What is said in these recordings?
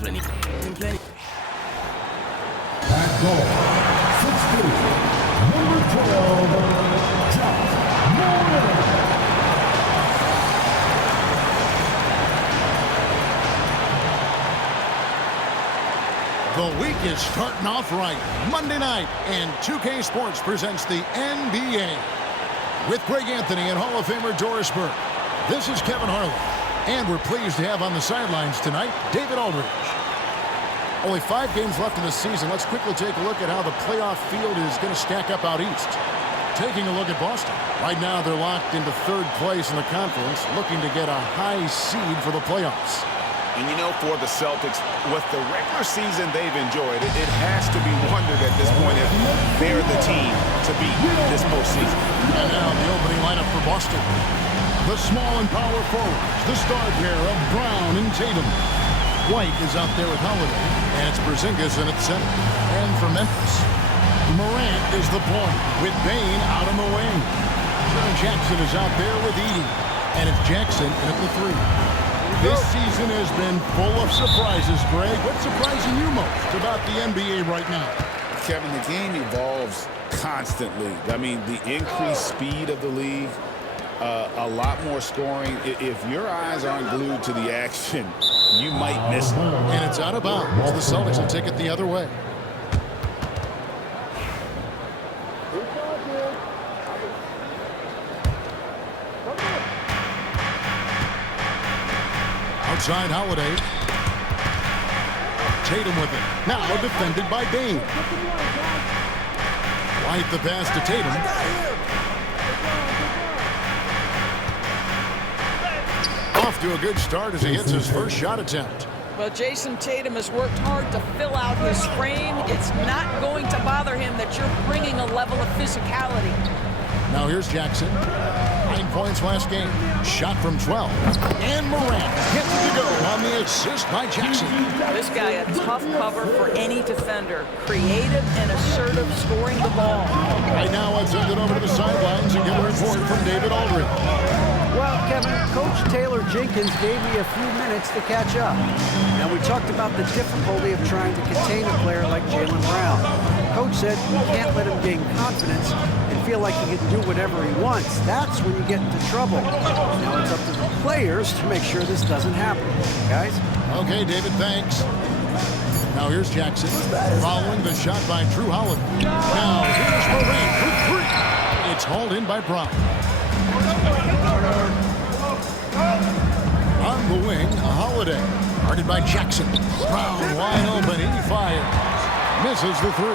plenty. At goal, 6'3", number 12, Josh Morris. The week is starting off right. Monday night, and 2K Sports presents the NBA. With Greg Anthony and Hall of Famer Doris Burke. This is Kevin Harlan. And we're pleased to have on the sidelines tonight, David Aldridge. Only 5 games left in the season. Let's quickly take a look at how the playoff field is going to stack up out east. Taking a look at Boston. Right now, they're locked into 3rd place in the conference, looking to get a high seed for the playoffs. And you know, for the Celtics, with the regular season they've enjoyed, it has to be wondered at this point if they're the team to beat this postseason. And now the opening lineup for Boston. The small and power forwards, the star pair of Brown and Tatum. White is out there with Holiday, and it's Porzingis in at center. And for Memphis, Morant is the point, with Bane out on the wing. Jaren Jackson is out there with Edey, and it's Jackson in at the 3. This season has been full of surprises, Greg. What's surprising you most about the NBA right now? Kevin, the game evolves constantly. I mean, the increased speed of the league, a lot more scoring. If your eyes aren't glued to the action, you might miss it. And it's out of bounds. The Celtics will take it the other way. Outside Holiday. Tatum with it. Now defended by Bane. White the pass to Tatum. Off to a good start as he hits his first shot attempt. Well, Jason Tatum has worked hard to fill out his frame. It's not going to bother him that you're bringing a level of physicality. Now here's Jackson. 9 points last game. Shot from 12. And Morant gets it to go on the assist by Jackson. This guy a tough cover for any defender. Creative and assertive scoring the ball. Right now let's send it over to the sidelines and get a report from David Aldridge. Well, Kevin, Coach Taylor Jenkins gave me a few minutes to catch up. And we talked about the difficulty of trying to contain a player like Jaylen Brown. Coach said you can't let him gain confidence and feel like he can do whatever he wants. That's when you get into trouble. Now it's up to the players to make sure this doesn't happen. Guys? Okay, David, thanks. Now here's Jackson following the shot by Drew Holiday. Now here's Morant for 3. It's hauled in by Brown. On the wing, a Holiday. Guarded by Jackson. Brown wide open. He fires. Misses the 3.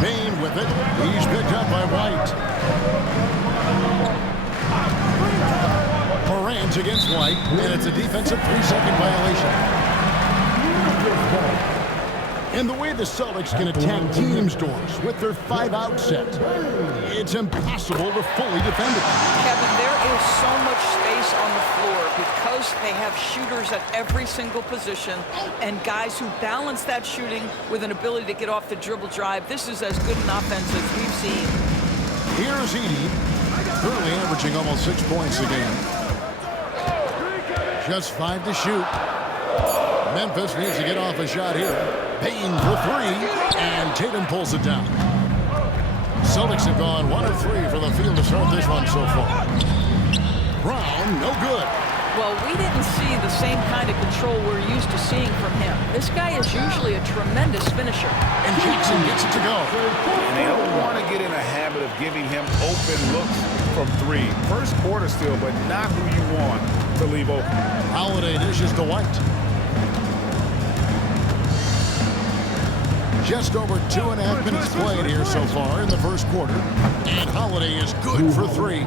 Bane with it. He's picked up by White. Morant against White, and it's a defensive 3-second violation. And the way the Celtics can attack teams, Doris, with their 5-out set, it's impossible to fully defend it. Kevin, there is so much space on the floor because they have shooters at every single position and guys who balance that shooting with an ability to get off the dribble drive. This is as good an offense as we've seen. Here's Edey, currently averaging almost 6 points a game. Just 5 to shoot. Memphis needs to get off a shot here. Bane for 3, and Tatum pulls it down. Celtics have gone 1 of 3 for the field to start this one so far. Brown, no good. Well, we didn't see the same kind of control we're used to seeing from him. This guy is usually a tremendous finisher. And Jackson gets it to go. And they don't want to get in a habit of giving him open looks from 3. First quarter still, but not who you want to leave open. Holiday dishes to White. Just over 2.5 minutes played here so far in the first quarter. And Holiday is good for 3.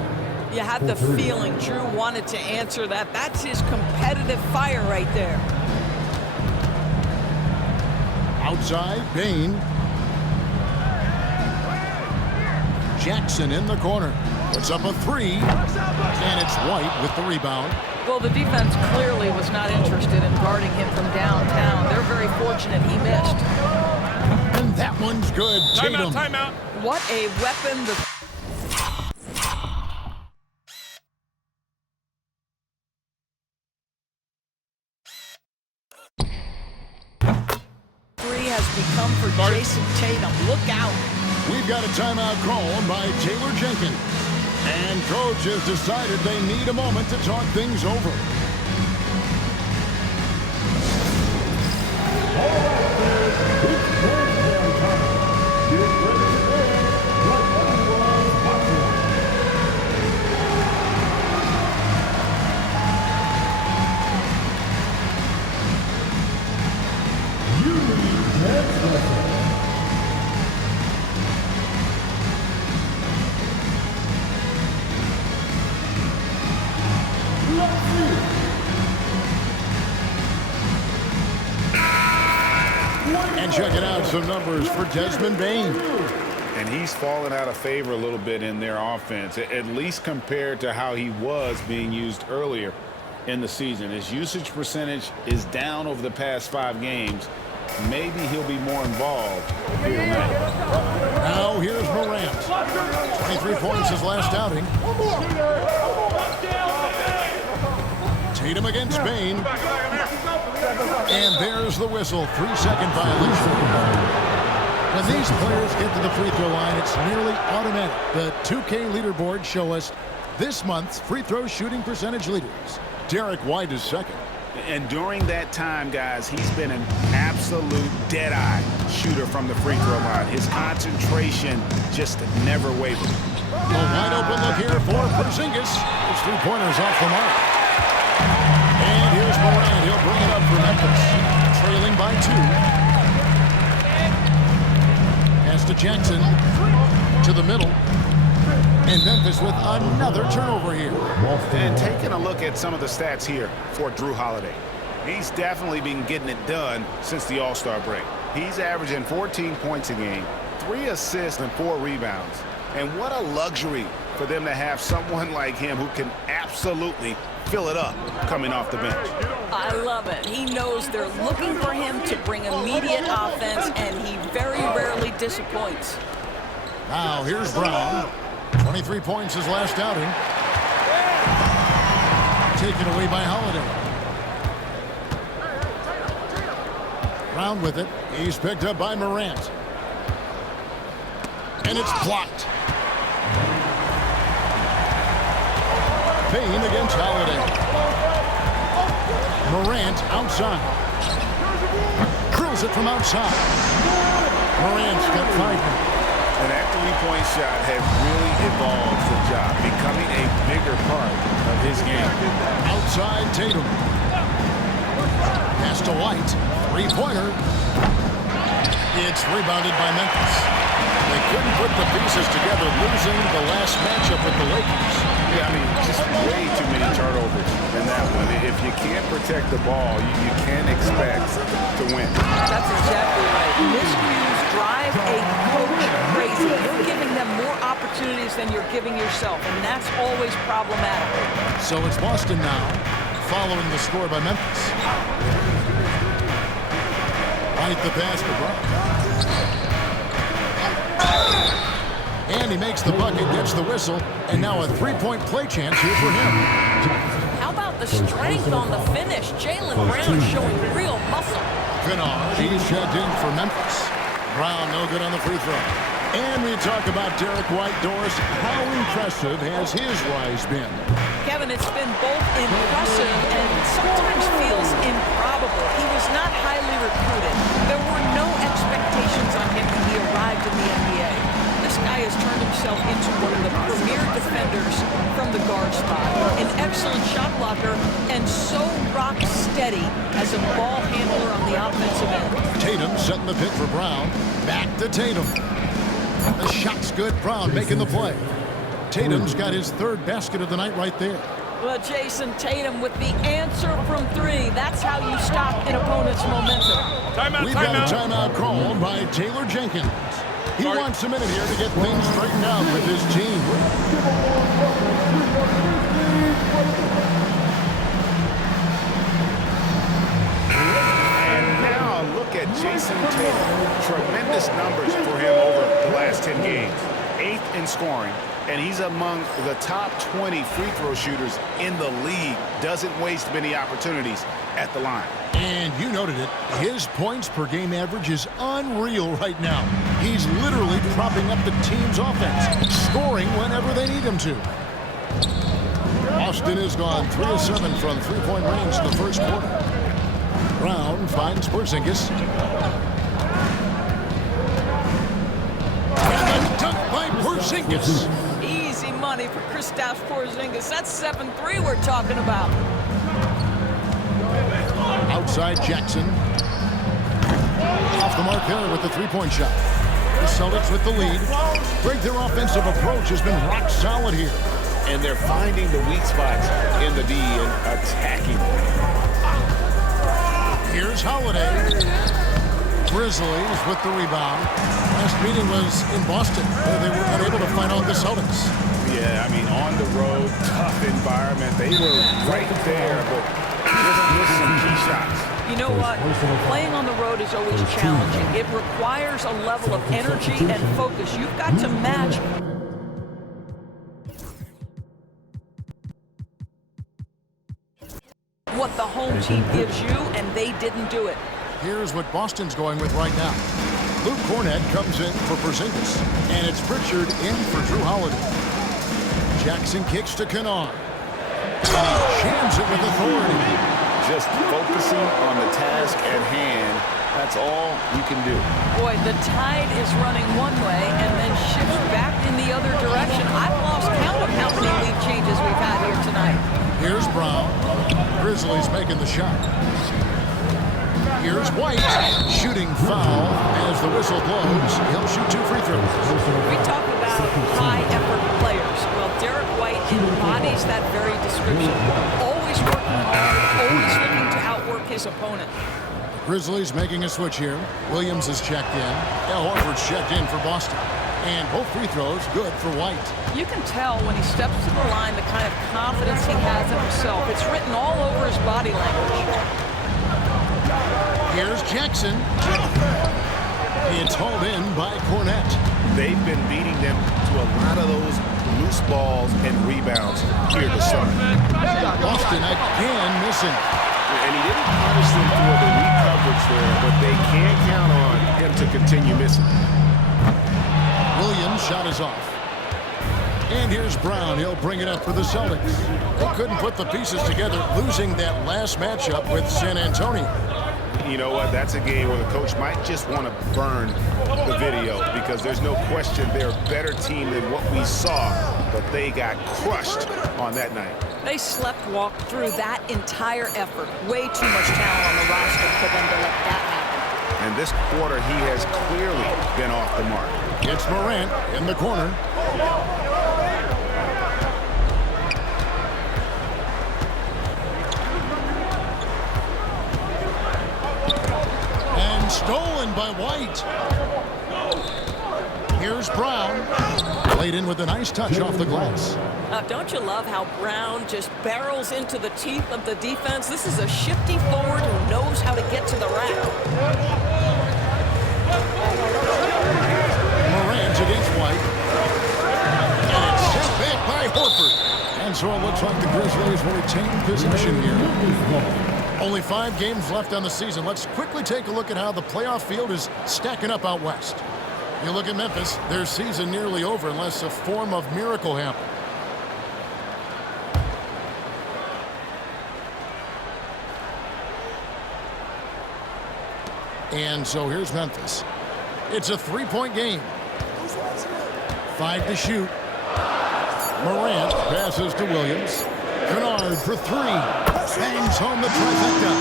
You have the feeling Drew wanted to answer that. That's his competitive fire right there. Outside, Bane. Jackson in the corner. Puts up a 3. And it's White with the rebound. Well, the defense clearly was not interested in guarding him from downtown. They're very fortunate he missed. And that one's good. Tatum. Timeout. What a weapon the has become for Jason Tatum. Look out. We've got a timeout called by Taylor Jenkins. And coach has decided they need a moment to talk things over. And checking out some numbers for Desmond Bane. And he's fallen out of favor a little bit in their offense, at least compared to how he was being used earlier in the season. His usage percentage is down over the past 5 games. Maybe he'll be more involved here tonight. Now here's Morant. 23 points his last outing. Tatum against Bane. And there's the whistle. 3-second violation. When these players get to the free throw line, it's nearly automatic. The 2K leaderboards show us this month's free throw shooting percentage leaders. Derek White is second. And during that time, guys, he's been an absolute dead-eye shooter from the free throw line. His concentration just never wavered. A wide open look here for Porzingis. His 3-pointers off the mark. And here's Morant. He'll bring it up for Memphis. Trailing by 2. Pass to Jackson. To the middle. And Memphis with another turnover here. And taking a look at some of the stats here for Jrue Holiday. He's definitely been getting it done since the All-Star break. He's averaging 14 points a game, 3 assists and 4 rebounds. And what a luxury for them to have someone like him who can absolutely fill it up coming off the bench. I love it. He knows they're looking for him to bring immediate offense, and he very rarely disappoints. Now here's Brown. 23 points his last outing. Taken away by Holiday. Brown with it. He's picked up by Morant. And it's blocked. Bane against Holiday. Morant outside. Drills it from outside. Morant's got 5 minutes. And that three-point shot has really evolved for Ja, becoming a bigger part of his game. Outside Tatum. Pass to White. 3-pointer. It's rebounded by Memphis. They couldn't put the pieces together, losing the last matchup with the Lakers. Yeah, I mean, just way too many turnovers in that one. If you can't protect the ball, you can't expect to win. That's exactly right. Miscues drive a coach crazy. You're giving them more opportunities than you're giving yourself, and that's always problematic. So it's Boston now, following the score by Memphis. Right the pass to Brown. And he makes the bucket, gets the whistle, and now a 3-point play chance here for him. How about the strength on the finish? Jaylen Brown showing real muscle. Kennard, he's checked in for Memphis. Brown no good on the free throw. And we talk about Derek White. Doris, how impressive has his rise been? Kevin, it's been both impressive and sometimes feels improbable. He was not highly recruited. There were no expectations on him when he arrived in the NBA. This guy has turned himself into one of the premier defenders from the guard spot. An excellent shot blocker and so rock steady as a ball handler on the offensive end. Tatum setting the pick for Brown. Back to Tatum. The shot's good. Brown making the play. Tatum's got his 3rd basket of the night right there. Well, Jason Tatum with the answer from 3. That's how you stop an opponent's momentum. We've got a timeout called by Taylor Jenkins. He wants a minute here to get things straightened out with his team. And now a look at Jason Tatum. Tremendous numbers for him over the last 10 games. 8th in scoring, and he's among the top 20 free throw shooters in the league. Doesn't waste many opportunities at the line. And you noted it. His points per game average is unreal right now. He's literally propping up the team's offense, scoring whenever they need him to. Boston has gone 3 of 7 from three-point range in the first quarter. Brown finds Porzingis. And a dunk by Porzingis. Easy money for Kristaps Porzingis. That's 7-3 we're talking about. Outside Jackson. Off the mark there with the three-point shot. The Celtics with the lead. Greg, their offensive approach has been rock solid here. And they're finding the weak spots in the D and attacking. Here's Holiday. Grizzlies with the rebound. Last meeting was in Boston, where they were unable to find out the Celtics. Yeah, I mean, on the road, tough environment. They were right there, but just missed some key shots. You know what? Playing on the road is always challenging. It requires a level of energy and focus. You've got to match what the home team gives you, and they didn't do it. Here's what Boston's going with right now. Luke Cornett comes in for Porzingis, and it's Pritchard in for Drew Holiday. Jackson kicks to Kennard. And he jams it with authority. Just focusing on the task at hand, that's all you can do. Boy, the tide is running one way and then shifts back in the other direction. I've lost count of how many lead changes we've had here tonight. Here's Brown. Grizzlies making the shot. Here's White. Shooting foul as the whistle blows. He'll shoot 2 free throws. We talk about high-effort players. Well, Derek White embodies that very description. Always working hard, always looking to outwork his opponent. Grizzlies making a switch here. Williams is checked in. Al Horford's checked in for Boston. And both free throws good for White. You can tell when he steps to the line the kind of confidence he has in himself. It's written all over his body language. Here's Jackson. It's hauled in by Cornett. They've been beating them to a lot of those loose balls and rebounds here this summer. Boston again missing. And he didn't punish them for the weak coverage there, but they can't count on him to continue missing. Williams' shot is off. And here's Brown. He'll bring it up for the Celtics. They couldn't put the pieces together, losing that last matchup with San Antonio. You know what? That's a game where the coach might just want to burn the video because there's no question they're a better team than what we saw, but they got crushed on that night. They walked through that entire effort. Way too much talent on the roster for them to let that happen. And this quarter, he has clearly been off the mark. It's Morant in the corner. And stolen by White. Here's Brown. Laid in with a nice touch off the glass. Don't you love how Brown just barrels into the teeth of the defense? This is a shifty forward who knows how to get to the rack. Morant against White. And it's sent back by Horford. And so it looks like the Grizzlies will retain possession here. Only 5 games left on the season. Let's quickly take a look at how the playoff field is stacking up out west. You look at Memphis, their season nearly over unless a form of miracle happens. And so here's Memphis. It's a 3-point game. 5 to shoot. Morant passes to Williams. Kennard for 3. Bangs home the trifecta.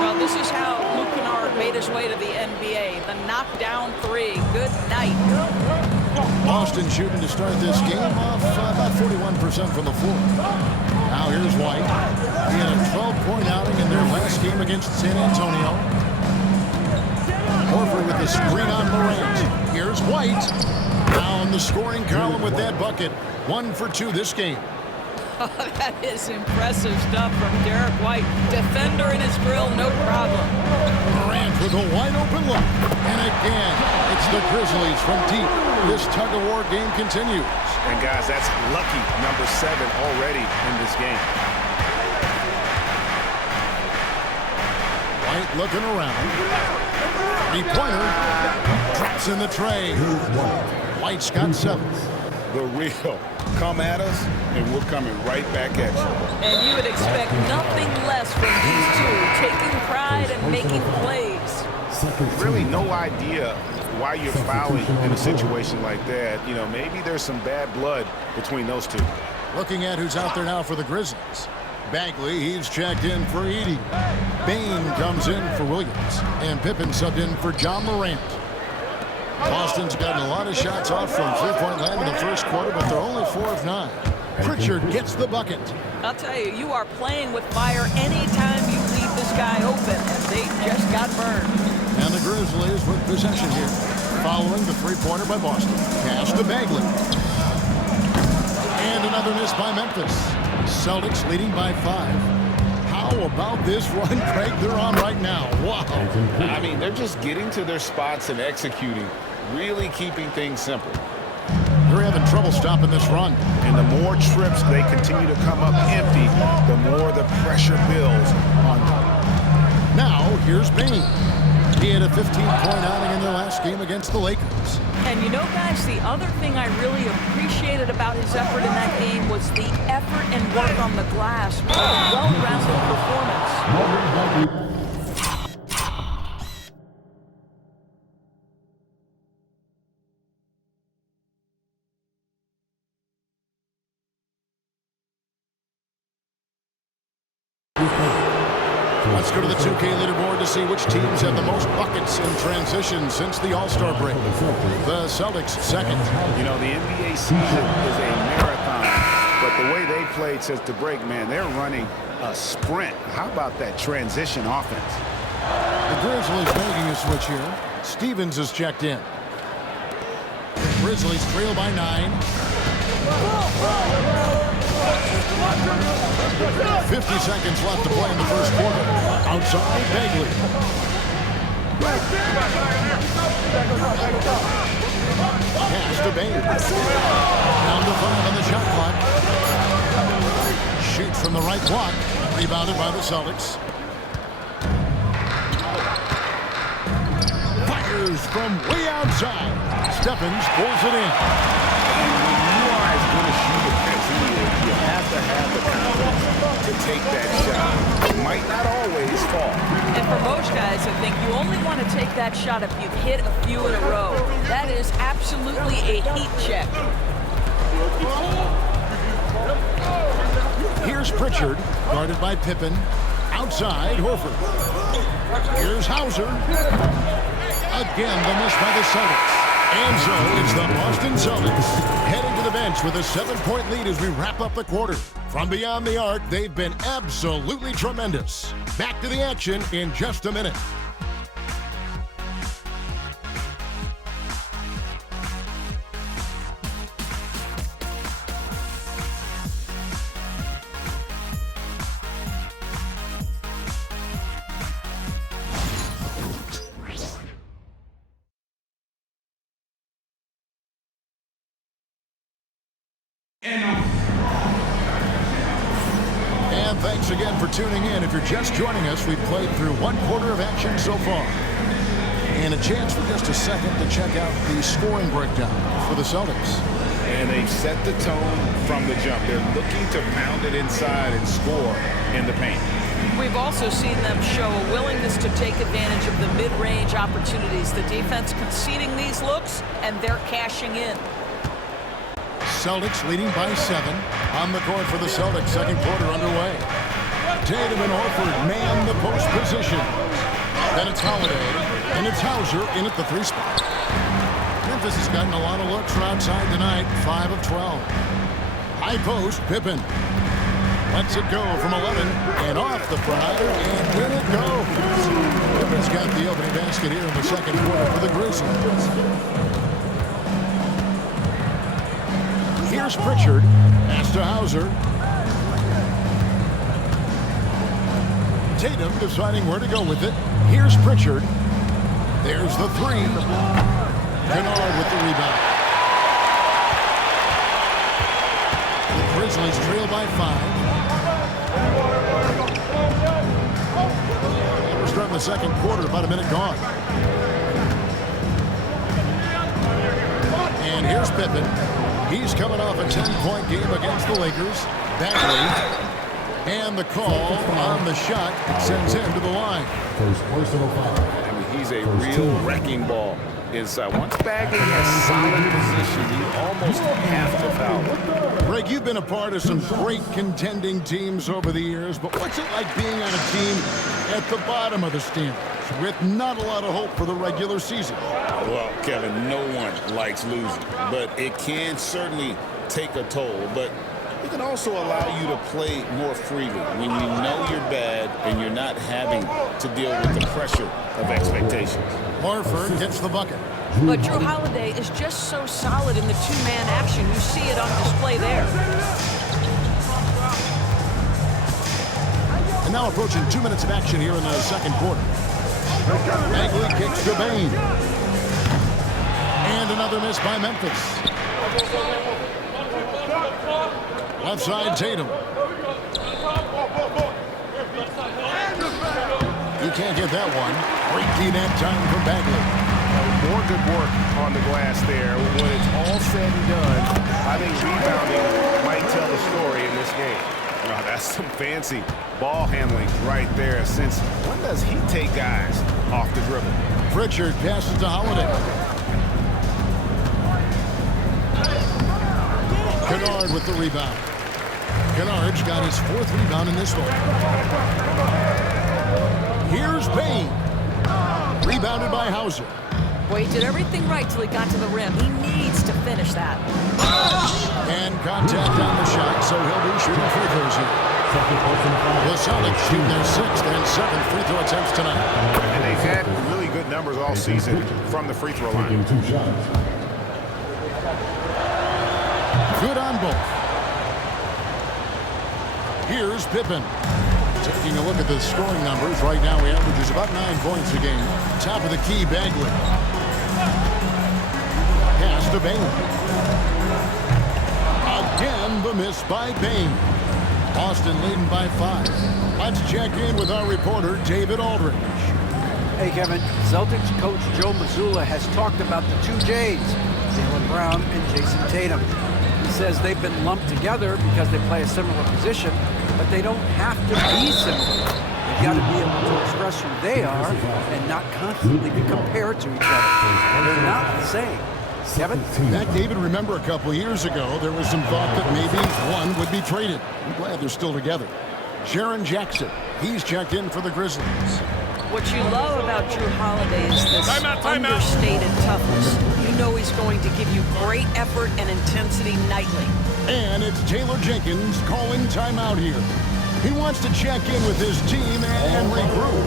Well, this is how Luke Kennard made his way to the NBA. The knockdown 3. Good night. Boston shooting to start this game off about 41% from the floor. Now here's White. He had a 12-point outing in their last game against San Antonio. Horford with the screen on Morant. Here's White. Now in the scoring column with that bucket. 1 for 2 this game. Oh, that is impressive stuff from Derek White. Defender in his grill, no problem. Morant with a wide-open look. And again, it's the Grizzlies from deep. This tug-of-war game continues. And guys, that's lucky number 7 already in this game. White White looking around. Three-pointer. Drops in the tray. White's got 7. The real. Come at us, and we're coming right back at you. And you would expect nothing less from these two, taking pride and making plays. Really no idea why you're fouling in a situation like that. You know, maybe there's some bad blood between those two. Looking at who's out there now for the Grizzlies. Bagley, he's checked in for Edey. Bain comes in for Williams. And Pippen subbed in for John Morant. Boston's gotten a lot of shots off from three-point land in the first quarter, but they're only 4 of 9. Pritchard gets the bucket. I'll tell you, you are playing with fire anytime you leave this guy open, and they just got burned. And the Grizzlies with possession here. Following the three-pointer by Boston. Pass to Bagley. And another miss by Memphis. Celtics leading by 5. How about this run, Craig, they're on right now? Wow. I mean, they're just getting to their spots and executing, really keeping things simple. They're having trouble stopping this run. And the more trips they continue to come up empty, the more the pressure builds on them. Now, here's Bain. He had a 15-point outing in their last game against the Lakers. And you know, guys, the other thing I really appreciated about his effort in that game was the effort and work on the glass. What a well-rounded performance. Let's go to the 2K leaderboard to see which teams have the most buckets in transition since the All-Star break. The Celtics second. You know, the NBA season is a marathon, but the way they played since the break, man, they're running a sprint. How about that transition offense? The Grizzlies making a switch here. Stevens is checked in. The Grizzlies trail by 9. 50 seconds left to play in the first quarter. Outside, Bagley. Pass to Bain. Down to 5 on the shot clock. Shoot from the right block. Rebounded by the Celtics. Fires from way outside. Stephens pulls it in. You are as good a shooter as he is. You have to have the confidence to take that shot. It might not always fall. And for most guys, I think you only want to take that shot if you've hit a few in a row. That is absolutely a heat check. Here's Pritchard, guarded by Pippen. Outside, Horford. Here's Hauser. Again, the miss by the Celtics. And so it's the Boston Celtics heading to the bench with a 7-point lead as we wrap up the quarter. From beyond the arc, they've been absolutely tremendous. Back to the action in just a minute. And thanks again for tuning in. If you're just joining us, we've played through 1 quarter of action so far. And a chance for just a second to check out the scoring breakdown for the Celtics. And they've set the tone from the jump. They're looking to pound it inside and score in the paint. We've also seen them show a willingness to take advantage of the mid-range opportunities. The defense conceding these looks, and they're cashing in. Celtics leading by 7. On the court for the Celtics, second quarter underway. Tatum and Horford man the post position. Then it's Holiday, and it's Hauser in at the 3 spot. Memphis has gotten a lot of looks from outside tonight, 5 of 12. High post, Pippen. Lets it go from 11, and off the prior, and in it goes. Pippen's got the opening basket here in the second quarter for the Grizzlies. Here's Pritchard. Pass to Hauser. Tatum deciding where to go with it. Here's Pritchard. There's the 3. Kennard with the rebound. The Grizzlies trail by 5. start in the second quarter, about a minute gone. And here's Pippen. He's coming off a 10-point game against the Lakers. Bagley. And the call on the shot sends him to the line. First personal foul. I mean, he's a real wrecking ball inside. Once Bagley has solid position, you almost have to foul. Greg, you've been a part of some great contending teams over the years, but what's it like being on a team at the bottom of the standings with not a lot of hope for the regular season? Well, Kevin, no one likes losing, but it can certainly take a toll. But it can also allow you to play more freely when you know you're bad and you're not having to deal with the pressure of expectations. Horford gets the bucket. But Drew Holiday is just so solid in the two-man action. You see it on display there. And now approaching 2 minutes of action here in the second quarter. Bagley kicks to Bane. And another miss by Memphis. Left side, Tatum. You can't get that one. Great D that time for Bagley. More good work on the glass there. When it's all said and done, I think rebounding might tell the story in this game. Wow, that's some fancy ball handling right there. Since when does he take guys off the dribble? Pritchard passes to Holiday. Kennard with the rebound. Kennard's got his fourth rebound in this one. Here's Bane. Rebounded by Hauser. Boy, he did everything right till he got to the rim. He needs to finish that. And contact on the shot, so he'll be shooting free throws here. The Celtics shooting their sixth and seventh free throw attempts tonight. And they've had really good numbers all season from the free throw line. Taking 2 shots. Good on both. Here's Pippen. Taking a look at the scoring numbers. Right now he averages about 9 points a game. Top of the key, Bagley. Pass to Bane. Again, the miss by Bane. Boston leading by 5. Let's check in with our reporter, David Aldridge. Hey, Kevin. Celtics coach Joe Mazzulla has talked about the two J's, Jaylen Brown and Jason Tatum. He says they've been lumped together because they play a similar position, but they don't have to be similar. They've got to be able to express who they are and not constantly be compared to each other. They're not the same. Kevin? That, David, remember a couple of years ago, there was some thought that maybe one would be traded. I'm glad they're still together. Jaren Jackson, he's checked in for the Grizzlies. What you love about Drew Holiday is this understated toughness. You know he's going to give you great effort and intensity nightly. And it's Taylor Jenkins calling timeout here. He wants to check in with his team and regroup.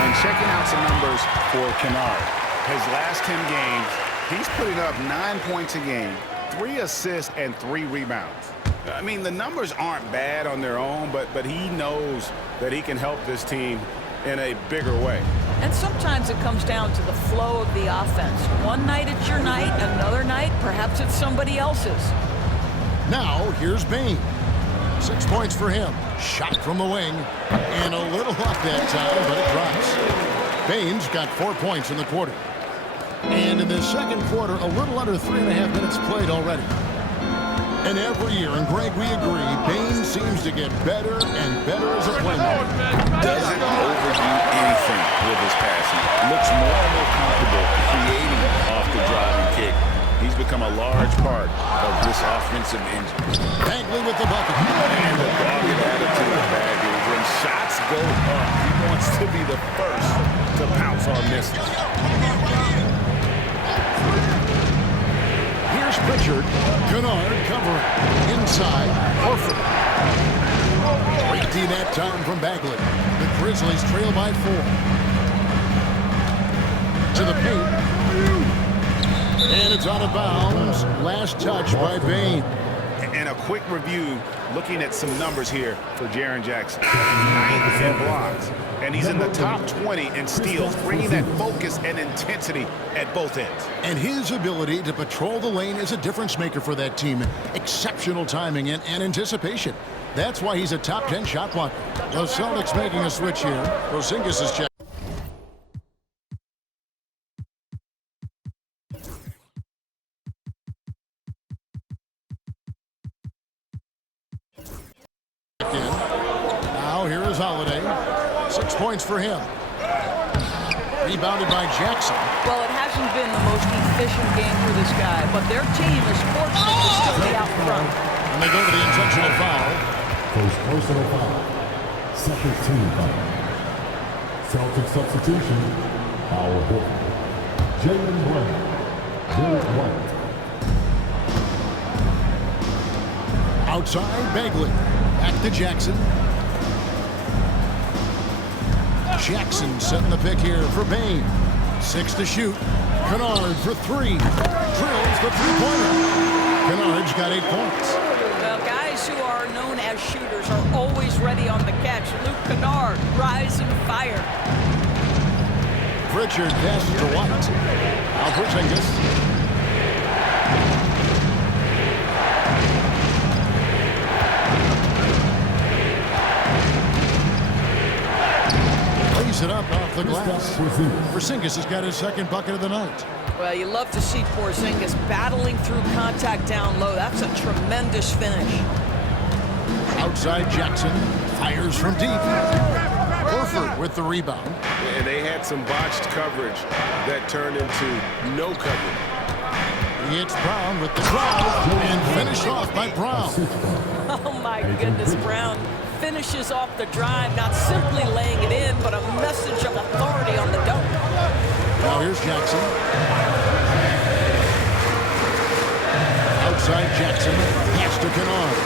And checking out some numbers for Kennard. His last 10 games, he's putting up 9 points a game, 3 assists, and 3 rebounds. I mean, the numbers aren't bad on their own, but he knows that he can help this team in a bigger way. And sometimes it comes down to the flow of the offense. One night it's your night, another night perhaps it's somebody else's. Now, here's Bane. 6 points for him. Shot from the wing. And a little off that time, but it drops. Bane's got 4 points in the quarter. And in the second quarter, a little under 3.5 minutes played already. And every year, and Greg, we agree, Bane seems to get better and better as a playmaker. Doesn't overdo anything with his passing. Looks more and more comfortable creating off the driving kick. He's become a large part of this offensive engine. Bagley with the bucket. And the dogged attitude of Bagley. When shots go up, he wants to be the first to pounce on misses. Here's Pritchard. Kennard covering. Inside, Horford. Great D that time from Bagley. The Grizzlies trail by 4. To the paint. And it's out of bounds. Last touch by Bane. And a quick review, looking at some numbers here for Jaren Jackson. 9 blocks, and he's in the top 20 in steals, bringing that focus and intensity at both ends. And his ability to patrol the lane is a difference maker for that team. Exceptional timing and anticipation. That's why he's a top 10 shot blocker. The Celtics making a switch here. Porzingis is checked. Now here is Holiday. 6 points for him. Rebounded by Jackson. Well, it hasn't been the most efficient game for this guy, but their team is fortunate to still be out front. And they go to the intentional foul. First personal foul. Second team foul. Celtic substitution. Foul Horford. Jaylen Brown. Derek White. Outside, Bagley. Back to Jackson. Jackson setting the pick here for Bane. 6 to shoot. Kennard for 3. Drills the three-pointer. Kennard's got 8 points. Well, guys who are known as shooters are always ready on the catch. Luke Kennard, rise and fire. Pritchard passes to White. Now Porzingis. Lays it up off the glass. Porzingis has got his second bucket of the night. Well, you love to see Porzingis battling through contact down low. That's a tremendous finish. Outside Jackson. Fires from deep. Horford with the rebound. And they had some botched coverage that turned into no coverage. It's Brown with the drive and finished off by Brown. Oh, my goodness, Brown finishes off the drive, not simply laying it in, but a message of authority on the dunk. Now here's Jackson. Outside Jackson. Pass to Kennard.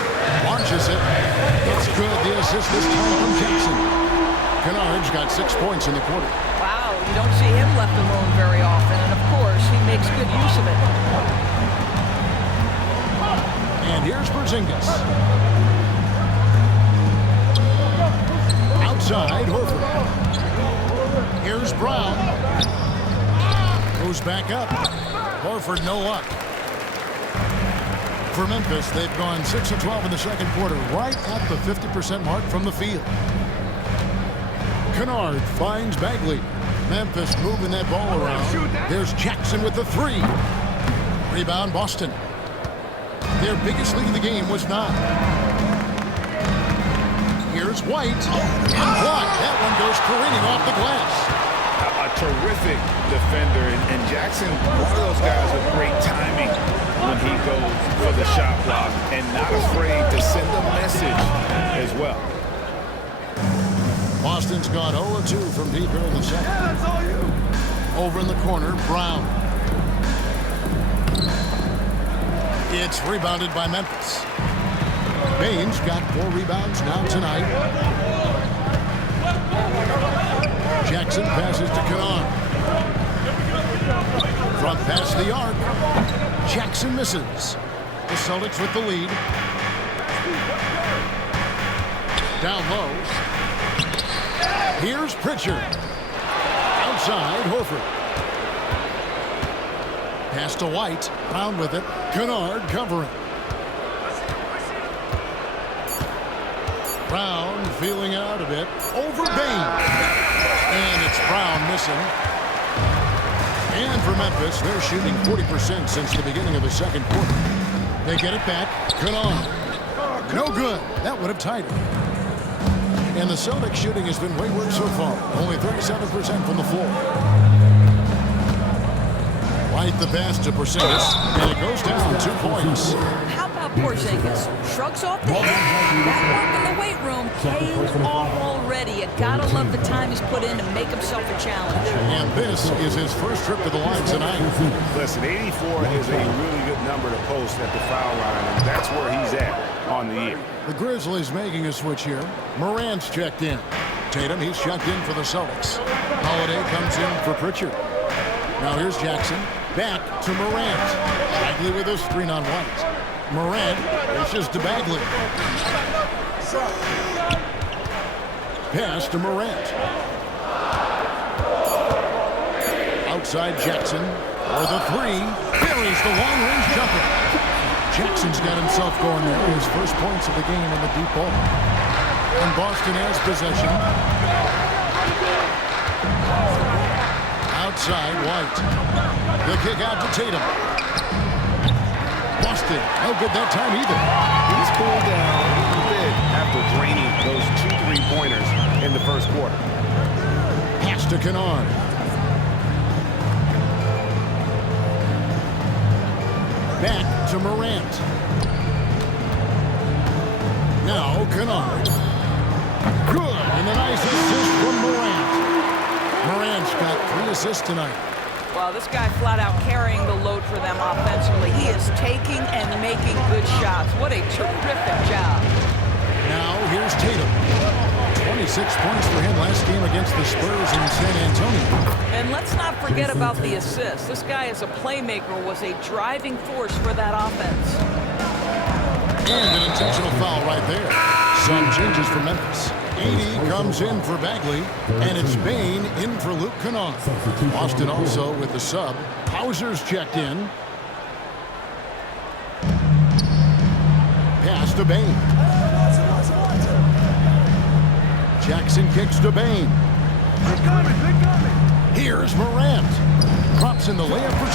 Launches it. It's good. The assist this time from Jackson. Kennard's got 6 points in the quarter. Wow, you don't see him left alone very often, and of course, he makes good use of it. And here's Porzingis. Outside, Horford. Here's Brown. Goes back up. Horford, no luck. For Memphis, they've gone 6 of 12 in the second quarter, right at the 50% mark from the field. Kennard finds Bagley. Memphis moving that ball around. There's Jackson with the 3. Rebound, Boston. Their biggest lead of the game was not. Here's White. And blocked. That one goes careening off the glass. A terrific defender, and Jackson, one of those guys with great timing when he goes for the shot block and not afraid to send a message as well. Boston's gone 0-2 from deep here in the second. Yeah, that's all you. Over in the corner, Brown. It's rebounded by Memphis. Baines got 4 rebounds now tonight. Jackson passes to Kennard. Front pass the arc. Jackson misses. The Celtics with the lead. Down low. Here's Pritchard. Outside, Horford. Pass to White. Brown with it. Kennard covering. Brown feeling out a bit. Over Baines. And it's Brown missing. And for Memphis, they're shooting 40% since the beginning of the second quarter. They get it back. Kennard. No good. That would have tied it. And the Celtics shooting has been wayward so far. Only 37% from the floor. White the pass to Porzingis, and it goes down 2 points. How about Porzingis? Shrugs off the head. That work in the weight room paying off already. You gotta love the time he's put in to make himself a challenge. And this is his first trip to the line tonight. Listen, 84 is a really good number to post at the foul line, and that's where he's at on the year. The Grizzlies making a switch here. Morant's checked in. Tatum, he's checked in for the Celtics. Holiday comes in for Pritchard. Now here's Jackson. Back to Morant. Bagley with a screen on White. Morant dishes to Bagley. Pass to Morant. Outside Jackson for the 3. Buries the long-range jumper. Jackson's got himself going there. His first points of the game in the deep ball. And Boston has possession. Outside, White. The kick out to Tatum. Boston, no good that time either. He's cooled down a bit after draining those 2 3-pointers in the first quarter. Pass to Kennard. Back to Morant. Now Kennard. Good, and a nice assist from Morant. Morant's got 3 assists tonight. Well, this guy flat out carrying the load for them offensively. He is taking and making good shots. What a terrific job. Now here's Tatum. 26 points for him last game against the Spurs in San Antonio. And let's not forget about the assist. This guy as a playmaker was a driving force for that offense. And an intentional foul right there. Some changes for Memphis. 80 comes in for Bagley, and it's Bane in for Luke Kennard. Boston also with the sub. Hauser's checked in. Pass to Bane. Jackson kicks to Bane. Here's Morant. Drops in the layup for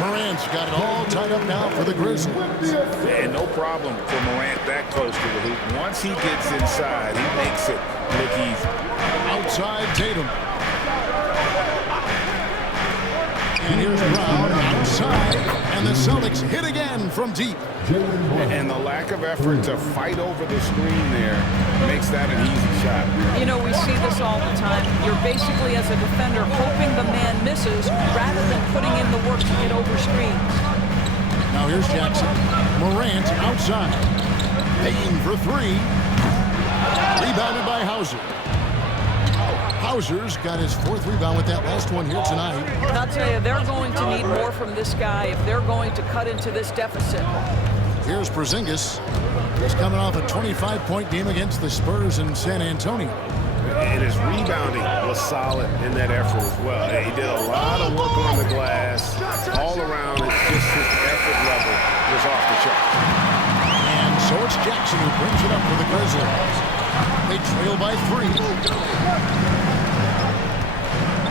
2. Morant's got it all tied up now for the Grizzlies. And no problem for Morant that close to the hoop. Once he gets inside, he makes it look easy. Outside Tatum. And here's Brown outside. And the Celtics hit again from deep. And the lack of effort to fight over the screen there makes that an easy shot. You know, we see this all the time. You're basically, as a defender, hoping the man misses rather than putting in the work to get over screens. Now here's Jackson. Morant outside. Payne for 3. Rebounded by Hauser. Hauser's got his 4th rebound with that last one here tonight. And I'll tell you, they're going to need more from this guy if they're going to cut into this deficit. Here's Porzingis. He's coming off a 25-point game against the Spurs in San Antonio. And his rebounding was solid in that effort as well. He did a lot of work on the glass. All around, it's just his effort level was off the chart. And so it's Jackson who brings it up for the Grizzlies. They trail by 3.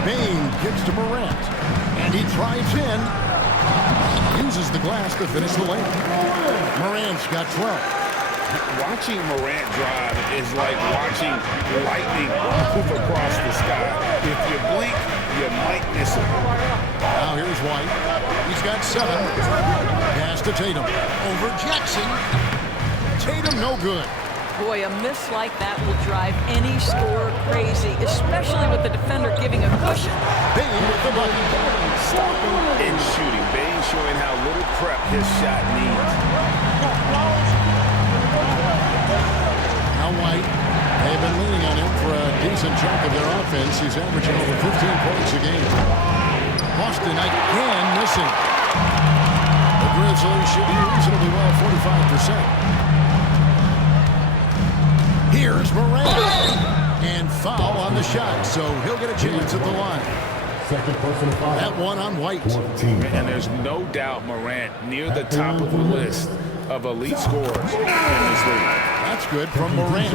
Bane gets to Morant. And he drives in. Uses the glass to finish the lane. Morant's got 12. Watching Morant drive is like watching lightning poof across the sky. If you blink, you might miss it. Now here's White. He's got 7. Pass to Tatum. Over Jackson. Tatum no good. Boy, a miss like that will drive any scorer crazy, especially with the defender giving a cushion. Bane with the button. Stopping and shooting. Bane showing how little prep his shot needs. Now White. They've been leaning on him for a decent chunk of their offense. He's averaging over 15 points a game. Boston again missing. The Grizzlies shooting reasonably well, 45%. Here's Morant. And foul on the shot, so he'll get a chance at the line. Second personal foul. That one on White. 14. And there's no doubt Morant near the top of the list of elite scorers in this league. That's good from Morant.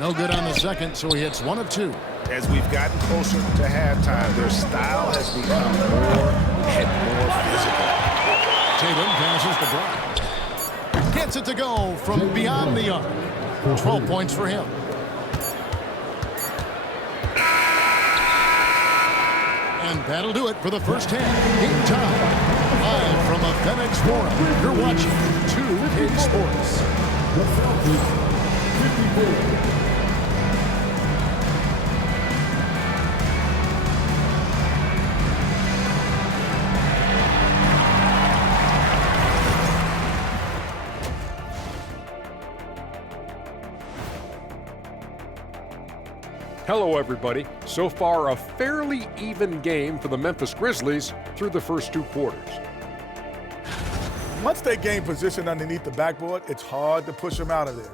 No good on the second, so he hits 1 of 2. As we've gotten closer to halftime, their style has become more and more physical. Tatum passes to Brown. Gets it to go from beyond the arc. 12 points for him. And that'll do it for the first half. Game time. Live from a FedEx Forum. You're watching 2K Sports. The Celtics, 54. Hello, everybody. So far, a fairly even game for the Memphis Grizzlies through the first 2 quarters. Once they gain position underneath the backboard, it's hard to push them out of there.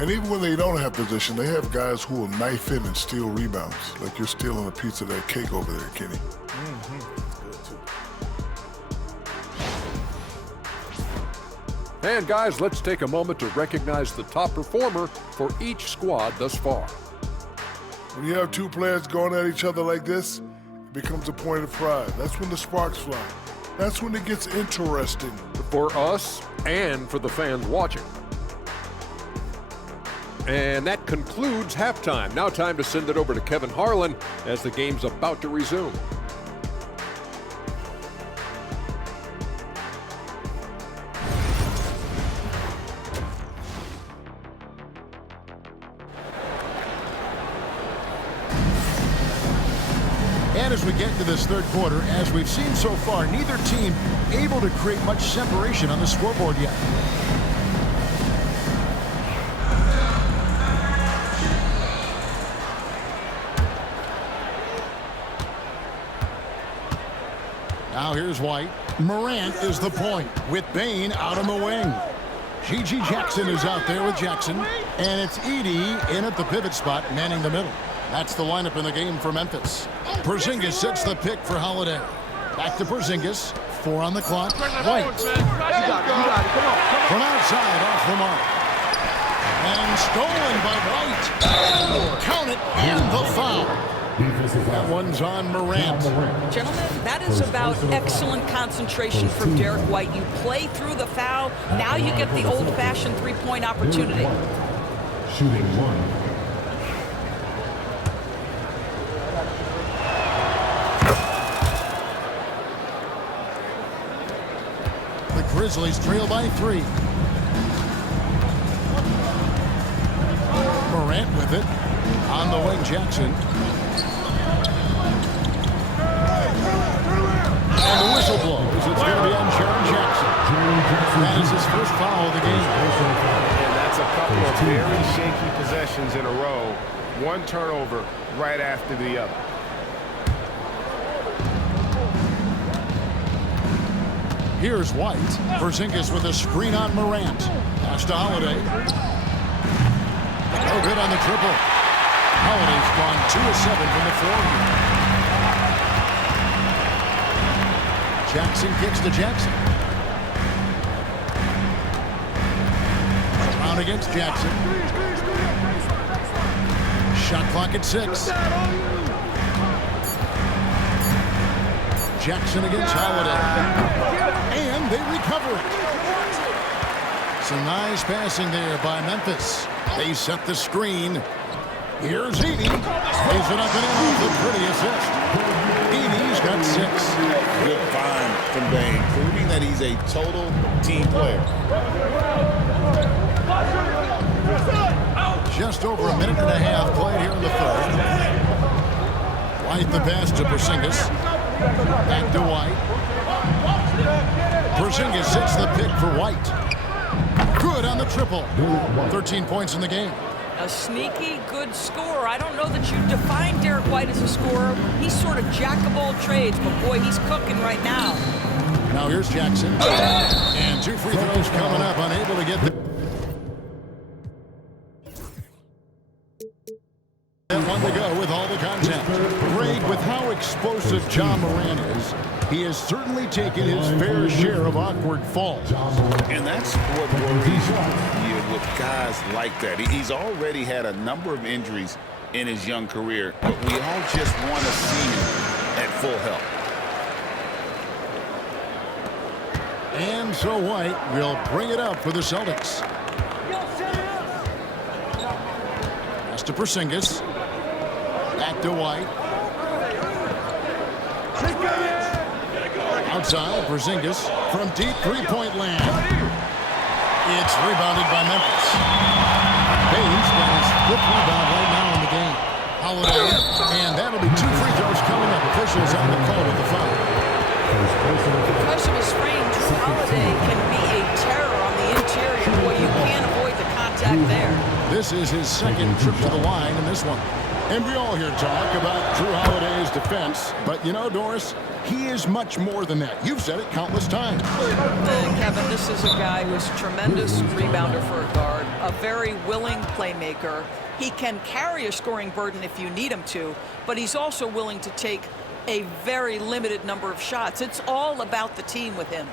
And even when they don't have position, they have guys who will knife in and steal rebounds. Like you're stealing a piece of that cake over there, Kenny. And guys, let's take a moment to recognize the top performer for each squad thus far. When you have two players going at each other like this, it becomes a point of pride. That's when the sparks fly. That's when it gets interesting. For us and for the fans watching. And that concludes halftime. Now time to send it over to Kevin Harlan as the game's about to resume. And as we get into this third quarter, as we've seen so far, neither team able to create much separation on the scoreboard yet. Now here's White. Morant is the point with Bane out on the wing. G.G. Jackson is out there with Jackson. And it's Edey in at the pivot spot, manning the middle. That's the lineup in the game for Memphis. Porzingis sets the pick for Holiday. Back to Porzingis. 4 on the clock. White. You got it. Come on. From outside, off the mark. And stolen by White. Count it, and the foul. That one's on Morant. Gentlemen, that is about excellent concentration from Derek White. You play through the foul. Now you get the old-fashioned three-point opportunity. Shooting 1. Grizzlies trail by 3. Morant with it. On the wing, Jackson. And the whistle blows. It's going to be on Jaren Jackson. That is his first foul of the game. And that's a couple of very shaky possessions in a row. One turnover right after the other. Here's White. Porzingis with a screen on Morant. Pass to Holiday. No good on the triple. Holiday's gone 2 of 7 from the floor. Jackson kicks to Jackson. Brown against Jackson. Shot clock at 6. Jackson against Holiday. And they recover it. Some nice passing there by Memphis. They set the screen. Here's Edey. Stays it up and in off the pretty assist. Edey's got 6. Good find from Bane, proving that he's a total team player. Just over a minute and a half played here in the third. White the pass to Porzingis. Back to White. Porzingis sets the pick for White. Good on the triple. 13 points in the game. A sneaky good scorer. I don't know that you define Derek White as a scorer. He's sort of jack of all trades, but boy, he's cooking right now. Now here's Jackson. And 2 free throws coming up, unable to get the... That one to go with all the contact. Greg, with how explosive Ja Morant is, he has certainly taken his fair share of awkward falls. And that's what worries you with guys like that. He's already had a number of injuries in his young career, but we all just want to see him at full health. And so White will bring it up for the Celtics. Pass to Porzingis. Back to White. Outside, Porzingis from deep three-point land. It's rebounded by Memphis. Bane's got his 5th rebound right now in the game. Holiday, and that'll be 2 free throws coming up. Officials on the call with the foul. Because of his frame, Drew Holiday can be a terror on the interior. Boy, you can't avoid the contact there. This is his 2nd trip to the line in this one. And we all hear talk about Drew Holiday's defense. But you know, Doris, he is much more than that. You've said it countless times. Kevin, Kevin, this is a guy who's a tremendous rebounder for a guard, a very willing playmaker. He can carry a scoring burden if you need him to, but he's also willing to take a very limited number of shots. It's all about the team with him.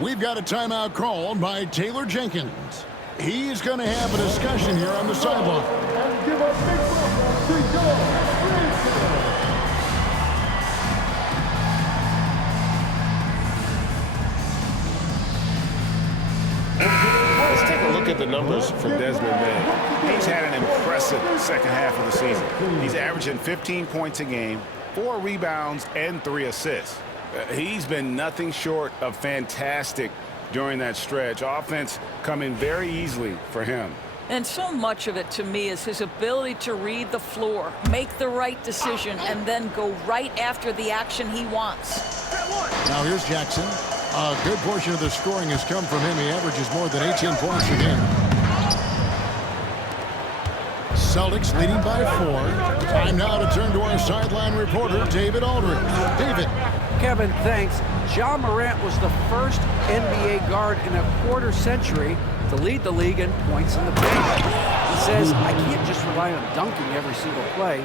We've got a timeout called by Taylor Jenkins. He's going to have a discussion here on the sideline. Let's take a look at the numbers for Desmond Bane. He's had an impressive second half of the season. He's averaging 15 points a game, 4 rebounds, and 3 assists. He's been nothing short of fantastic during that stretch. Offense coming very easily for him. And so much of it, to me, is his ability to read the floor, make the right decision, and then go right after the action he wants. Now here's Jackson. A good portion of the scoring has come from him. He averages more than 18 points a game. Celtics leading by 4. Time now to turn to our sideline reporter, David Aldridge. David. Kevin, thanks. Ja Morant was the first NBA guard in a quarter century to lead the league in points in the paint. He says, I can't just rely on dunking every single play.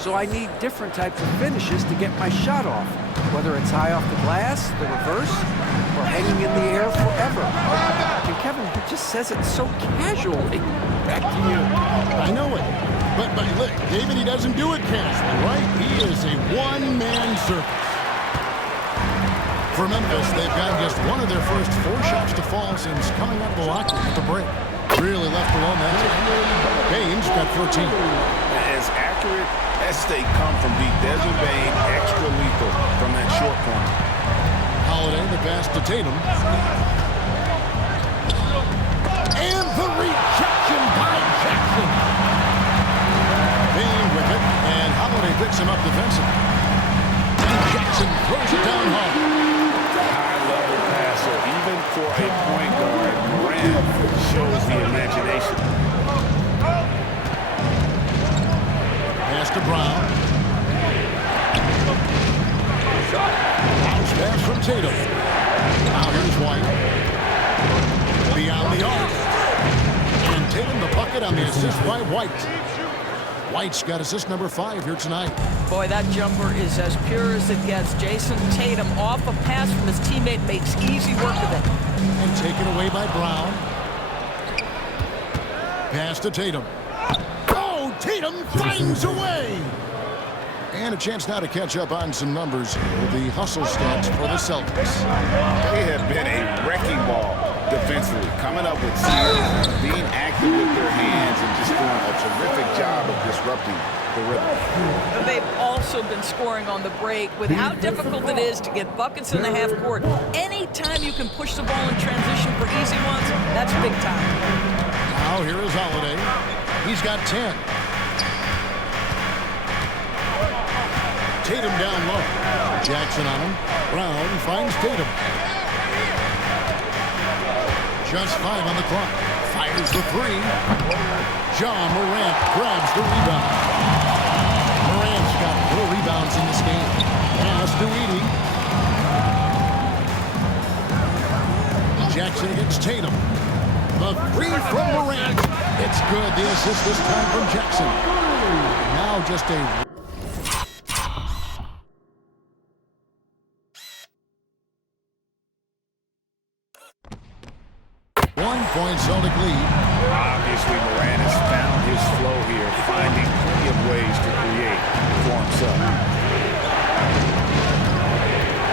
So I need different types of finishes to get my shot off, whether it's high off the glass, the reverse, or hanging in the air forever. And Kevin, he just says it so casually. Back to you. I know it. But look, David, he doesn't do it casually, right? He is a one-man circus. For Memphis, they've gotten just one of their first 4 shots to fall since coming out of the locker room at the break. Really left alone that time. Bane's got 14. As accurate as they come from deep, Desmond Bane extra lethal from that short corner. Holiday, the pass to Tatum. And the rejection by Jackson. Bane with it, and Holiday picks him up defensively. And Jackson throws it down hard. High-level passer, even for a point guard. Morant shows the imagination. Pass to Brown. Bounce pass from Tatum. Now here's White. Beyond the arc. And Tatum the bucket on the assist by White. White's got assist number 5 here tonight. Boy, that jumper is as pure as it gets. Jason Tatum off a pass from his teammate makes easy work of it. And taken away by Brown. Pass to Tatum. Oh, Tatum finds a way! And a chance now to catch up on some numbers with the hustle stats for the Celtics. They have been a wrecking ball defensively, coming up with steals, being active with their hands, and just doing a terrific job of disrupting the rhythm. They've also been scoring on the break. With how difficult it is to get buckets in the half court, anytime you can push the ball in transition for easy ones, that's big time. Now here is Holiday. He's got 10. Tatum down low. Jackson on him. Brown finds Tatum. Just 5 on the clock. Fires the 3. Ja Morant grabs the rebound. Morant's got 4 rebounds in this game. Pass to Edey. Jackson against Tatum. The 3 from Morant. It's good. The assist this time from Jackson. Now just a... 1-point Celtic lead. Obviously, Morant has found his flow here, finding plenty of ways to create for himself.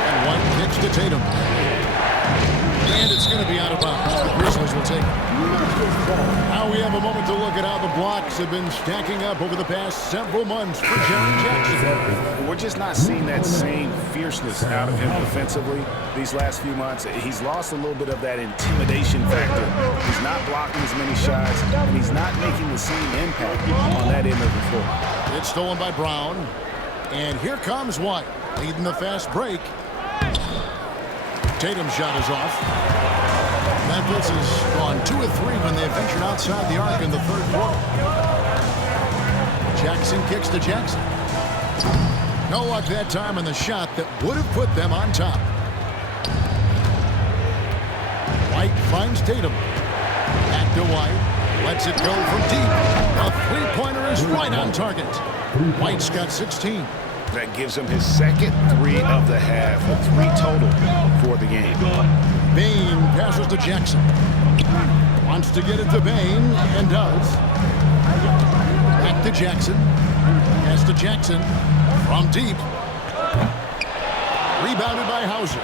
And White kicks to Tatum. And it's going to be out of bounds. The Grizzlies will take it. Now we have a moment to look at how the blocks have been stacking up over the past several months for Jaren Jackson. We're just not seeing that same fierceness out of him defensively these last few months. He's lost a little bit of that intimidation factor. He's not blocking as many shots, and he's not making the same impact on that end of the floor. It's stolen by Brown. And here comes White, leading the fast break. Tatum's shot is off. Memphis has gone 2 of 3 when they've ventured outside the arc in the third quarter. Jackson kicks to Jackson. No luck that time on the shot that would have put them on top. White finds Tatum. Back to White. Lets it go from deep. A three-pointer is right on target. White's got 16. That gives him his second 3 of the half, a 3 total for the game. Bane passes to Jackson. Wants to get it to Bane, and does. Back to Jackson. Pass to Jackson. From deep. Rebounded by Hauser.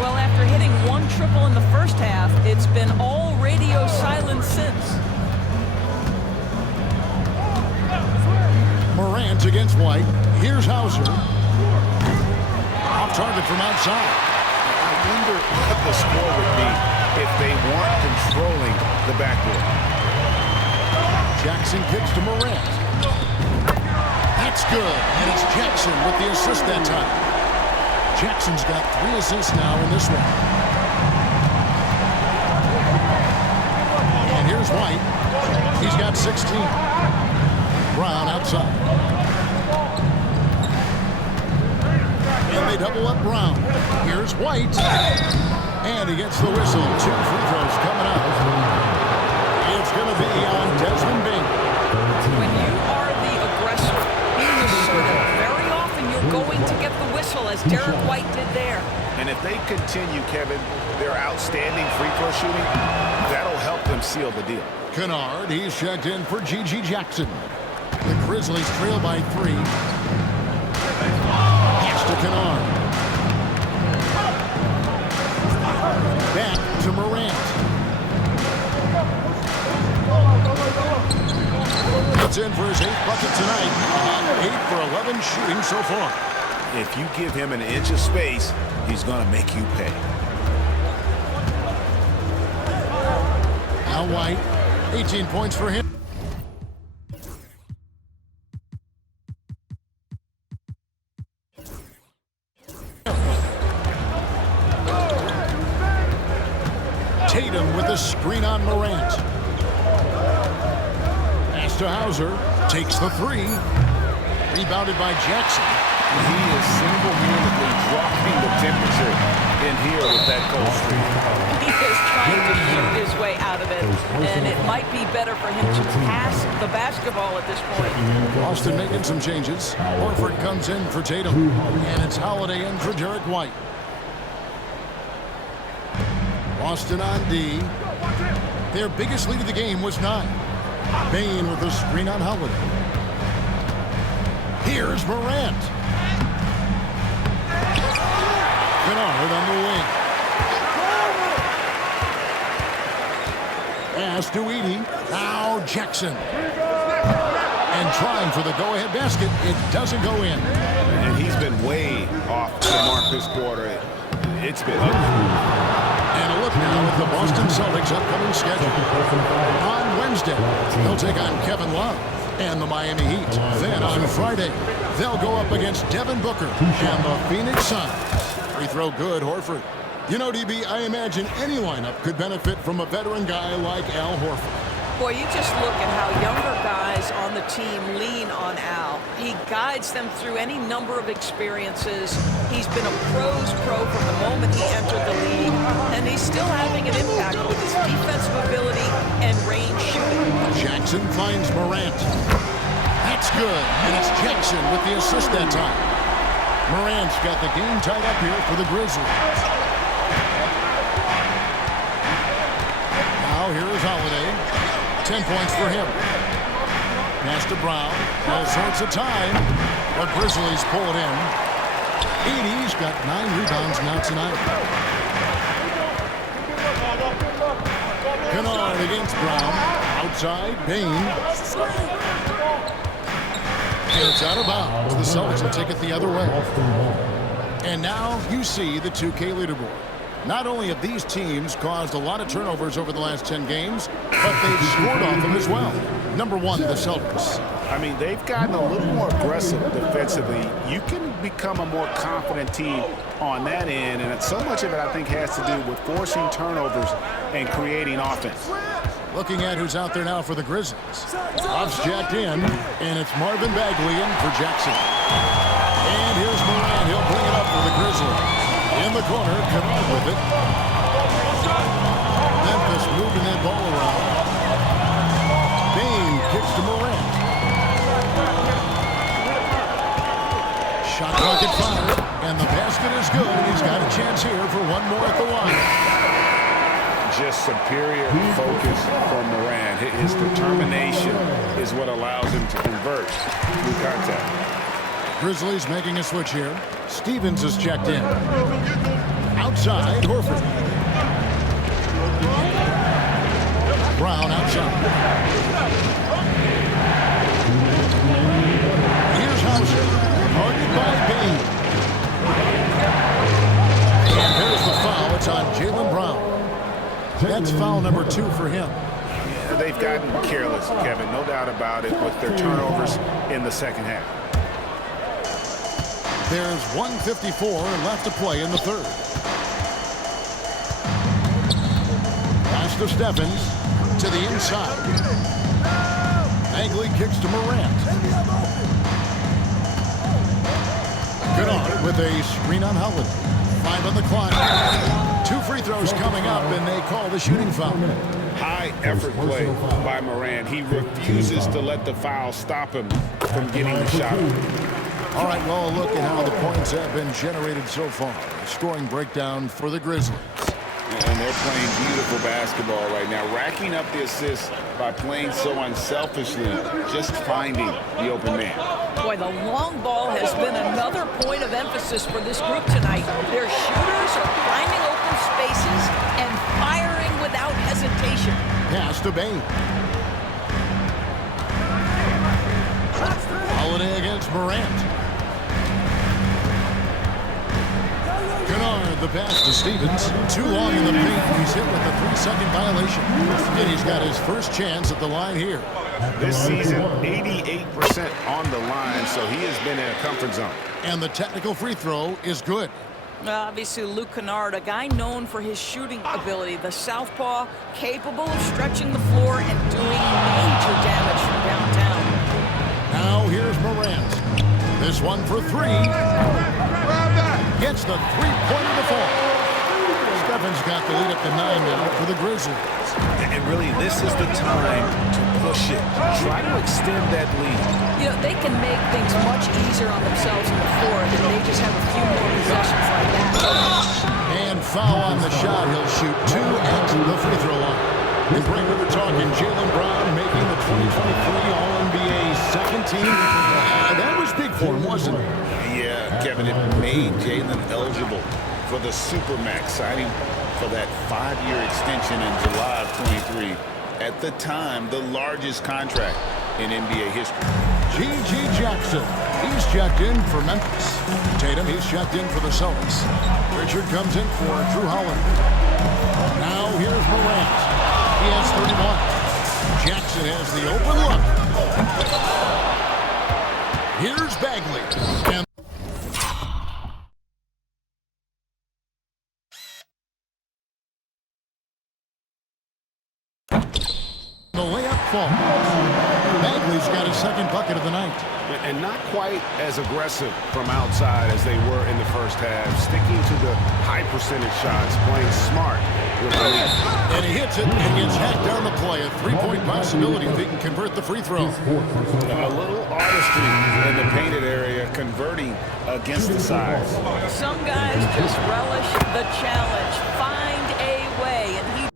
Well, after hitting 1 triple in the first half, it's been all radio silence since. Morant against White. Here's Hauser. Off target from outside. I wonder what the score would be if they weren't controlling the backcourt. Jackson kicks to Morant. That's good, and it's Jackson with the assist that time. Jackson's got 3 assists now in this one. And here's White. He's got 16. Brown outside. And they double up Brown. Here's White. And he gets the whistle. 2 free throws coming out. It's going to be on Desmond Bane. When you are the aggressor, being assertive, very often you're going to get the whistle, as Derek White did there. And if they continue, Kevin, their outstanding free throw shooting, that'll help them seal the deal. Kennard, he's checked in for G.G. Jackson. The Grizzlies trail by 3. Pass to Kennard. Back to Morant. It's in for his 8th bucket tonight. 8 for 11 shooting so far. If you give him an inch of space, he's going to make you pay. Now White, 18 points for him. Tatum with the screen on Morant. Pass to Hauser. Takes the 3. Rebounded by Jackson. He is single-handedly dropping the temperature in here with that cold streak. He is trying to shoot his way out of it, and it might be better for him to pass the basketball at this point. Boston making some changes. Horford comes in for Tatum, and it's Holiday in for Derek White. Boston on D. Their biggest lead of the game was 9. Bane with the screen on Holiday. Here's Morant. Kennard on the wing. Pass to Edey. Now Jackson. And trying for the go-ahead basket. It doesn't go in. And he's been way off the mark this quarter. It's been ugly. And a look now at the Boston Celtics' upcoming schedule. On Wednesday, they'll take on Kevin Love and the Miami Heat. Then on Friday, they'll go up against Devin Booker and the Phoenix Suns. Free throw good, Horford. You know, DB, I imagine any lineup could benefit from a veteran guy like Al Horford. Boy, you just look at how younger guys on the team lean on Al. He guides them through any number of experiences. He's been a pro's pro from the moment he entered the league, and he's still having an impact with his defensive ability and range shooting. Jackson finds Morant. That's good, and it's Jackson with the assist that time. Morant's got the game tied up here for the Grizzlies. Now here is Holiday. 10 points for him. Pass to Brown. All sorts of time. The Grizzlies pull it in. Edey's got 9 rebounds now tonight. Kennard against Brown. Outside, Bane. And it's out of bounds. The Celtics will take it the other way. And now you see the 2K leaderboard. Not only have these teams caused a lot of turnovers over the last 10 games, but they've scored off them as well. Number 1, the Celtics. I mean, they've gotten a little more aggressive defensively. You can they've become a more confident team on that end, and so much of it, I think, has to do with forcing turnovers and creating offense. Looking at who's out there now for the Grizzlies. Off's jacked in, and it's Marvin Bagley in for Jackson. And here's Morant. He'll bring it up for the Grizzlies. In the corner, Kennard with it. Memphis moving that ball around. Bane kicks to Morant. Shot clock at 5, and the basket is good. He's got a chance here for one more at the line. Just superior focus from Morant. His determination is what allows him to convert through contact. Grizzlies making a switch here. Stevens is checked in. Outside, Horford. Brown outside. Here's Hauser. Guarded by Bane. And there's the foul. It's on Jaylen Brown. That's foul number 2 for him. Yeah, they've gotten careless, Kevin, no doubt about it, with their turnovers in the second half. There's 1:54 left to play in the third. Pass to Stephens to the inside. Bagley kicks to Morant. Kennard with a screen on Holiday. 5 on the clock. 2 free throws coming up, and they call the shooting foul. High effort play by Morant. He refuses to let the foul stop him from getting the shot. All right, well, look at how the points have been generated so far. Scoring breakdown for the Grizzlies. And they're playing beautiful basketball right now, racking up the assists by playing so unselfishly, just finding the open man. Boy, the long ball has been another point of emphasis for this group tonight. Their shooters are finding open spaces and firing without hesitation. Pass to Bane. Holiday against Morant. Kennard, the pass to Stevens. Too long in the paint. He's hit with a 3-second violation. And he's got his first chance at the line here. This season, 88% on the line, so he has been in a comfort zone. And the technical free throw is good. Obviously, Luke Kennard, a guy known for his shooting ability. The southpaw, capable of stretching the floor and doing major damage from downtown. Now here's Morant. This one for 3. Gets the three-pointer to fall. Stephens got the lead up to 9 now for the Grizzlies. And really, this is the time to push it. Try to extend that lead. You know, they can make things much easier on themselves on the floor if they just have a few more possessions like that. And foul on the shot. He'll shoot 2 at the free throw line. And bring with the talking, Jaylen Brown making the 2023 All-NBA second team. That was big for him, wasn't it? Yeah, Kevin, it made Jaylen eligible for the Supermax, signing for that 5-year extension in July of 23. At the time, the largest contract in NBA history. G.G. Jackson, he's checked in for Memphis. Tatum, he's checked in for the Celtics. Richard comes in for Drew Holiday. Now here's Morant. He has 31. Jackson has the open look. Here's Bagley. And the layup falls. Bagley's got his second bucket of the night. And not quite as aggressive from outside as they were in the first half. Sticking to the high percentage shots, playing smart with the lead. And he hits it and gets hacked down the play. A 3-point possibility if he can convert the free throw. A little artistry in the painted area, converting against the size. Some guys just relish the challenge. Find a way, and he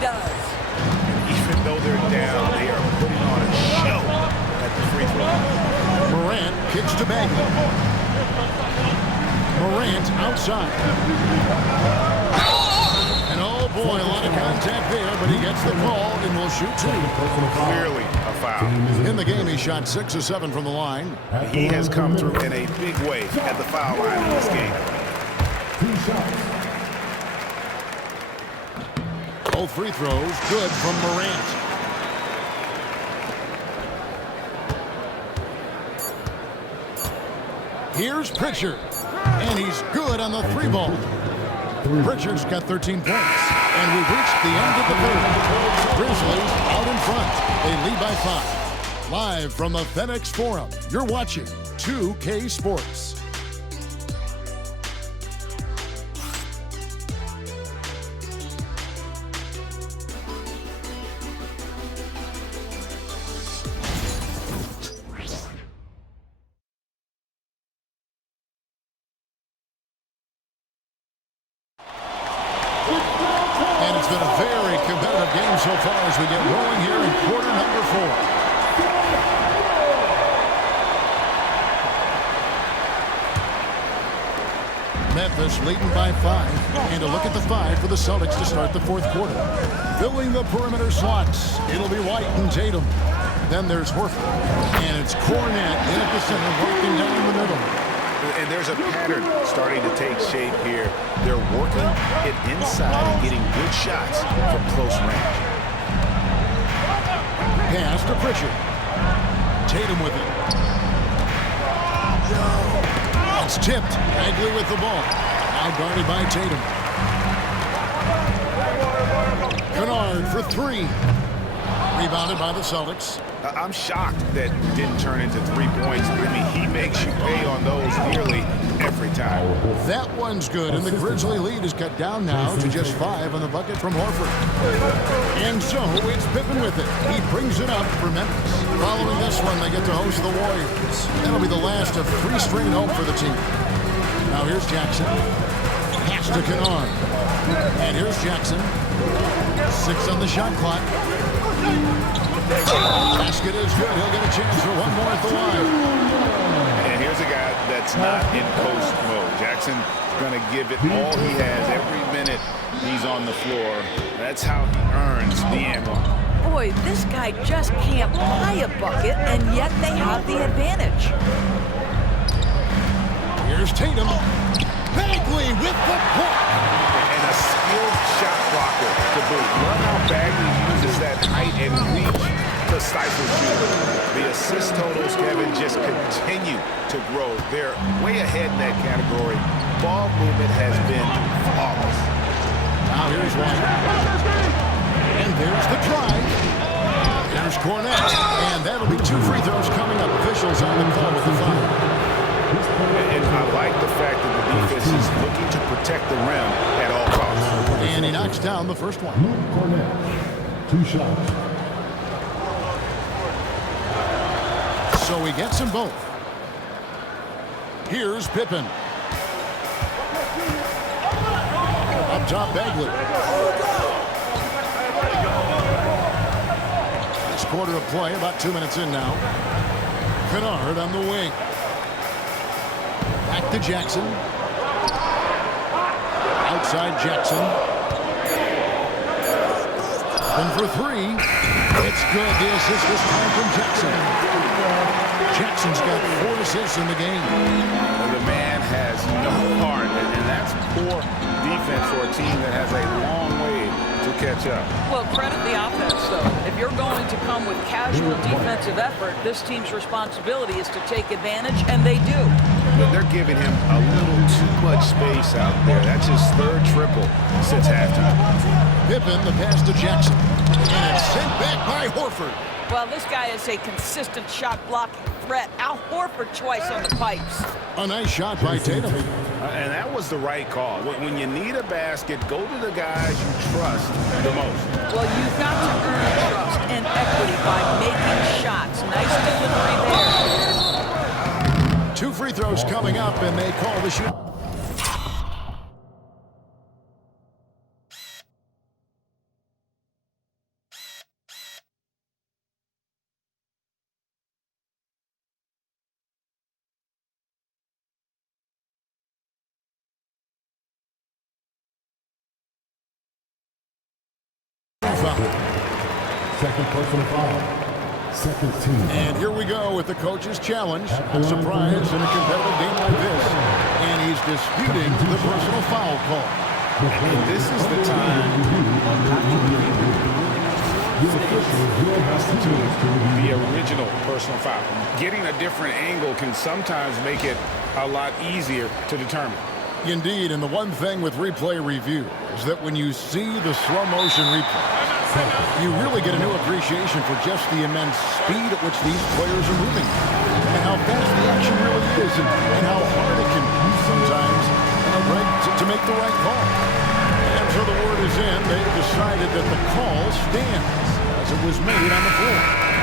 does. Even though they're down, they are putting on a show at the free throw line. Morant kicks to Bagley. Morant outside. And oh boy, a lot of contact there, but he gets the call and will shoot 2. Clearly a foul. In the game, he shot 6 of 7 from the line. He has come through in a big way at the foul line in this game. Both free throws good from Morant. Here's Pritchard, and he's good on the 3-ball. Pritchard's got 13 points, and we've reached the end of the third. Grizzlies out in front. They lead by 5. Live from the FedEx Forum, you're watching 2K Sports. And it's been a very competitive game so far as we get rolling here in quarter number 4. Memphis leading by 5. And a look at the 5 for the Celtics to start the fourth quarter. Filling the perimeter slots, it'll be White and Tatum. Then there's Horford. And it's Cornet in at the center, working down the middle. And there's a pattern starting to take shape here. They're working it inside and getting good shots from close range. Pass to Pritchard. Tatum with it. It's tipped. Bagley with the ball. Now guarded by Tatum. Kennard for 3. Rebounded by the Celtics. I'm shocked that didn't turn into 3 points. I mean, he makes you pay on those nearly every time. That one's good, and the Grizzly lead is cut down now to just 5 on the bucket from Horford. And so it's Pippen with it. He brings it up for Memphis. Following this one, they get to host the Warriors. That'll be the last of 3 straight home for the team. Now here's Jackson. Pass to Kennard. And here's Jackson. 6 on the shot clock. Basket is good. He'll get a chance for one more at the line. And here's a guy that's not in post mode. Jackson's going to give it all he has every minute he's on the floor. That's how he earns the and one. Boy, this guy just can't buy a bucket, and yet they have the advantage. Here's Tatum. Bagley with the puck. And a skilled shot blocker to boot. Love how Bagley uses that height and reach to stifle shooting. The assist totals, Kevin, just continue to grow. They're way ahead in that category. Ball movement has been flawless. Now here's White. And there's the drive. There's Cornet. And that'll be 2 free throws coming up. Officials on the call with the foul. And I like the fact that the defense is looking to protect the rim at all costs. And he knocks down the first one. Cornet, 2 shots. So he gets them both. Here's Pippen. Up top, Bagley. This quarter of play, about 2 minutes in now. Kennard on the wing. Back to Jackson. Outside Jackson. And for 3. It's good. The assist this time from Jackson. Jackson's got 4 assists in the game. The man has no heart, and that's poor defense for a team that has a long way to catch up. Well, credit the offense, though. If you're going to come with casual defensive effort, this team's responsibility is to take advantage, and they do. But they're giving him a little too much space out there. That's his 3rd triple since halftime. Pippen, the pass to Jackson. And it's sent back by Horford. Well, this guy is a consistent shot-blocking threat. Al Horford twice on the pipes. A nice shot by Tatum. And that was the right call. When you need a basket, go to the guys you trust the most. Well, you've got to earn trust and equity by making shots. Nice delivery there. 2 free throws coming up, and they call the shoot. Second personal foul. Second team. And here we go with the coach's challenge. A surprise in a competitive game like this. And he's disputing the personal foul call. And this is the time. The original personal foul. Getting a different angle can sometimes make it a lot easier to determine. Indeed, and the one thing with replay review is that when you see the slow motion replay, you really get a new appreciation for just the immense speed at which these players are moving, and how fast the action really is, and how hard it can be sometimes to make the right call. And so the word is in, they've decided that the call stands as it was made on the floor.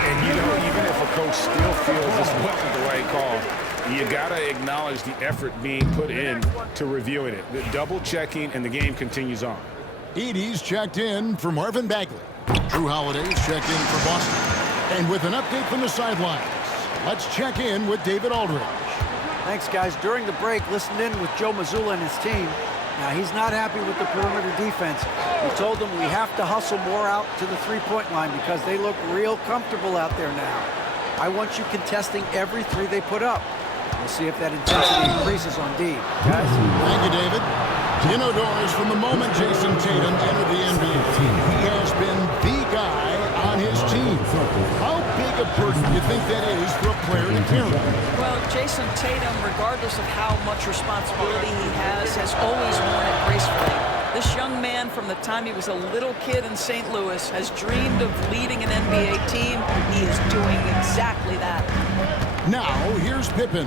And you know, even if a coach still feels this wasn't the right call, you got to acknowledge the effort being put in to reviewing it. The double checking, and the game continues on. Edey's checked in for Marvin Bagley. Drew Holiday's checked in for Boston. And with an update from the sidelines, let's check in with David Aldridge. Thanks, guys. During the break, listened in with Joe Mazzulla and his team. Now, he's not happy with the perimeter defense. He told them we have to hustle more out to the three-point line because they look real comfortable out there now. I want you contesting every three they put up. We'll see if that intensity increases on D. Guys? Thank you, David. Indoors, from the moment Jason Tatum entered the NBA, he has been the guy on his team. How big a burden do you think that is for a player to carry? Well, Jason Tatum, regardless of how much responsibility he has always worn it gracefully. This young man, from the time he was a little kid in St. Louis, has dreamed of leading an NBA team. He is doing exactly that. Now, here's Pippen.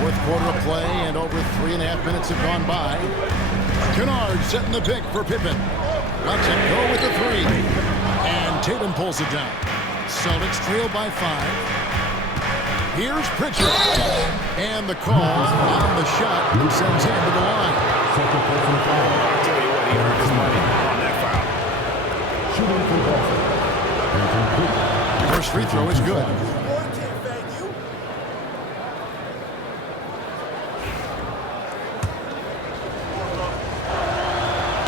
Fourth quarter of play, and over 3.5 minutes have gone by. Kennard setting the pick for Pippen. Lets him go with the three. And Tatum pulls it down. Celtics trail by 5. Here's Pritchard. And the call on the shot sends him to the line. I'll tell you what, he earned his money on that foul. First free throw is good.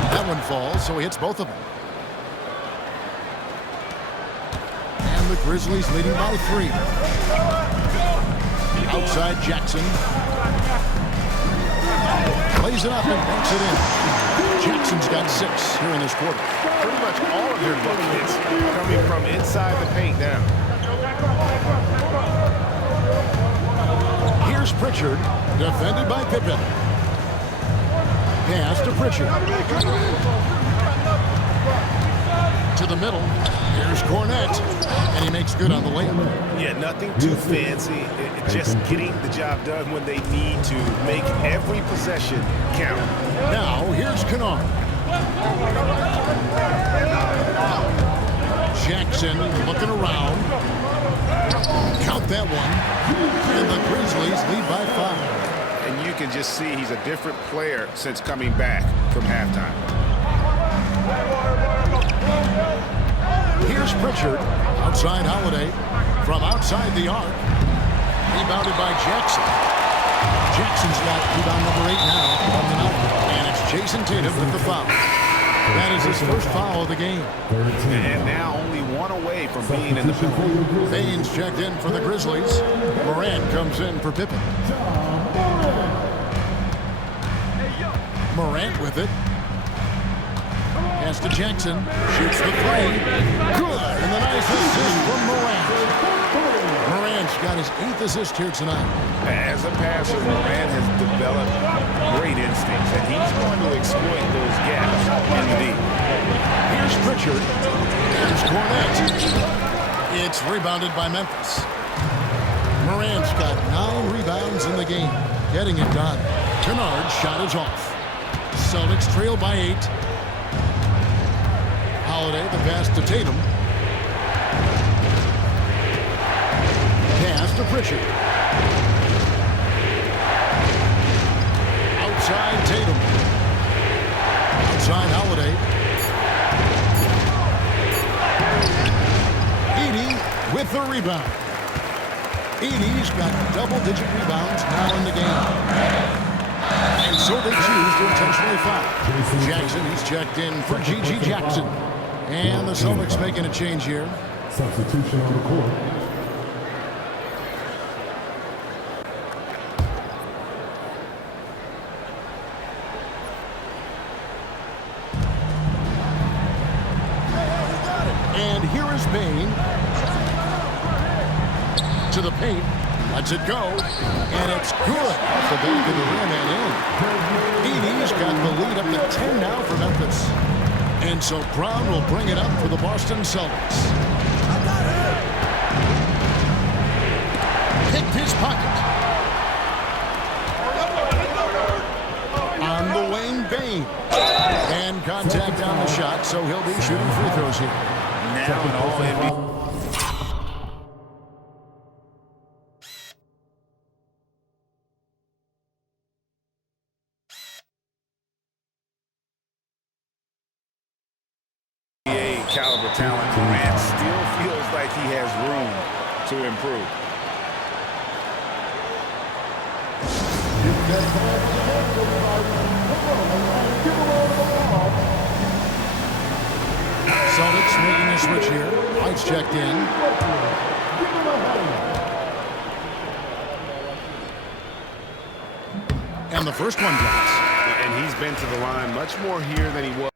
That one falls, so he hits both of them. And the Grizzlies leading by 3. Outside Jackson. Plays it up and banks it in. Jackson's got 6 here in this quarter. Pretty much all of their buckets coming from inside the paint now. Here's Pritchard, defended by Pippen. Pass to Pritchard. To the middle. Here's Cornette. And he makes good on the layup. Yeah, nothing too fancy. Just getting the job done when they need to. Make every possession count. Now, here's Kennard. Jackson looking around. Count that one. And the Grizzlies lead by 5. And you can just see he's a different player since coming back from halftime. Here's Pritchard. Outside Holiday. From outside the arc. Rebounded by Jackson. Jackson's got rebound number 8 now. And it's Jason Tatum with the foul. That is his first foul of the game. And now only one away from being in the penalty. Baines checked in for the Grizzlies. Morant comes in for Pippen. Morant with it. Pass to Jackson. Shoots the 3. Good. And the nice assist from Morant. Morant's got his 8th assist here tonight. As a passer, Morant has developed great instincts, and he's going to exploit those gaps in the deep. Here's Pritchard. Here's Cornette. It's rebounded by Memphis. Morant's got 9 rebounds in the game. Getting it done. Kennard's shot is off. Celtics trail by 8. Holiday, the pass to Tatum. Pass to Pritchard. Outside Tatum. Outside Holiday. Edey with the rebound. Edey's got double-digit rebounds now in the game. And so they choose to intentionally foul. Jackson, he's checked in for G.G. Jackson. And the Celtics making a change here. Substitution on the court. to the paint. Lets it go. And it's good. Off the back of the rim and in. Edey's got the lead up to 10 now for Memphis. And so Brown will bring it up for the Boston Celtics. Picked his pocket. On the wing, Bane. And contact on the shot, so he'll be shooting free throws here. Now an all-NBA. Caliber talent, Durant still feels like he has room to improve. Celtics making a switch here. White's checked in. And the first one drops. And he's been to the line much more here than he was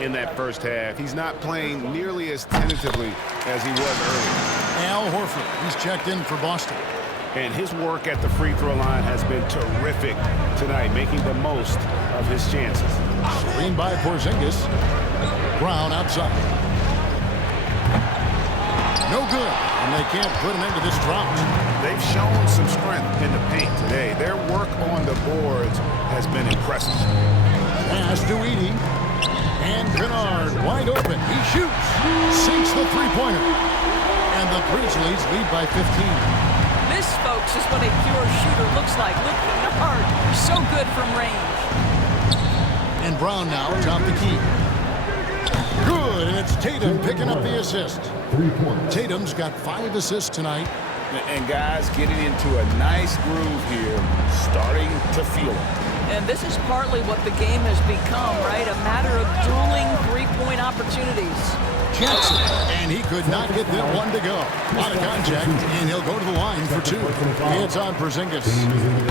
in that first half. He's not playing nearly as tentatively as he was earlier. Al Horford, he's checked in for Boston. And his work at the free throw line has been terrific tonight, making the most of his chances. Screen by Porzingis. Brown outside. No good, and they can't put him into this drought. They've shown some strength in the paint today. Their work on the boards has been impressive. Pass to Edey. And Kennard wide open. He shoots. Sinks the three-pointer. And the Grizzlies lead by 15. This, folks, is what a pure shooter looks like. Look, Kennard, so good from range. And Brown now atop the key. Good, and it's Tatum picking up the assist. Tatum's got 5 assists tonight. And guys getting into a nice groove here, starting to feel it. And this is partly what the game has become, right? A matter of dueling three-point opportunities. Jackson, and he could not get that one to go. Out of contact, and he'll go to the line for 2. It's on Porzingis.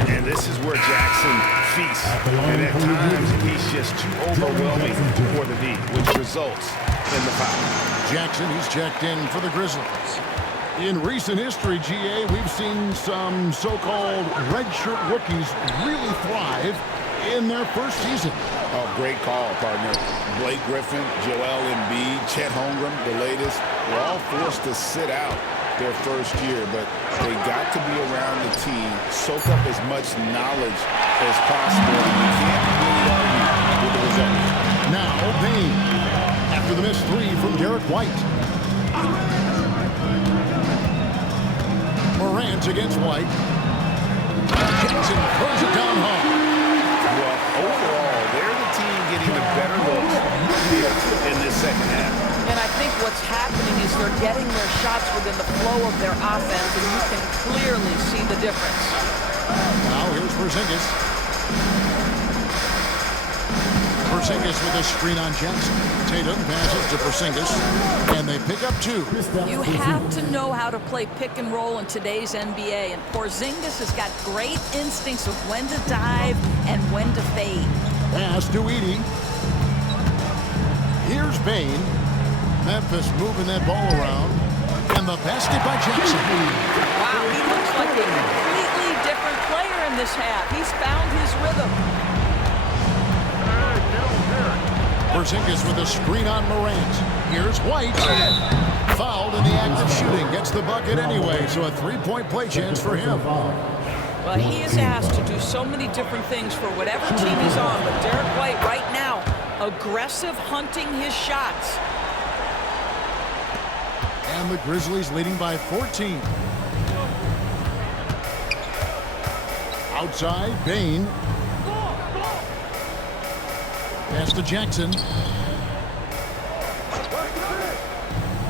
And this is where Jackson feasts. And at times, he's just too overwhelming for the D, which results in the foul. Jackson, he's checked in for the Grizzlies. In recent history, GA, we've seen some so-called redshirt rookies really thrive in their first season. Oh, great call, partner. Blake Griffin, Joel Embiid, Chet Holmgren, the latest, were all forced to sit out their first year, but they got to be around the team, soak up as much knowledge as possible, and you can't really argue with the results. Now, Bane, after the missed 3 from Derek White. Morant against White. Jackson throws it down hard. Well, overall, they're the team getting the better looks here in this second half. And I think what's happening is they're getting their shots within the flow of their offense, and you can clearly see the difference. Now here's Porzingis. Porzingis with a screen on Jackson. Tatum passes to Porzingis, and they pick up 2. You have to know how to play pick and roll in today's NBA, and Porzingis has got great instincts of when to dive and when to fade. Pass to Edey. Here's Bane. Memphis moving that ball around, and the basket by Jackson. Wow, he looks like a completely different player in this half. He's found his rhythm. Porzingis with a screen on Morant. Here's White. Fouled in the act of shooting. Gets the bucket anyway, so a 3-point play chance for him. Well, he is asked to do so many different things for whatever team he's on, but Derek White right now, aggressive hunting his shots. And the Grizzlies leading by 14. Outside, Bane. Pass to Jackson.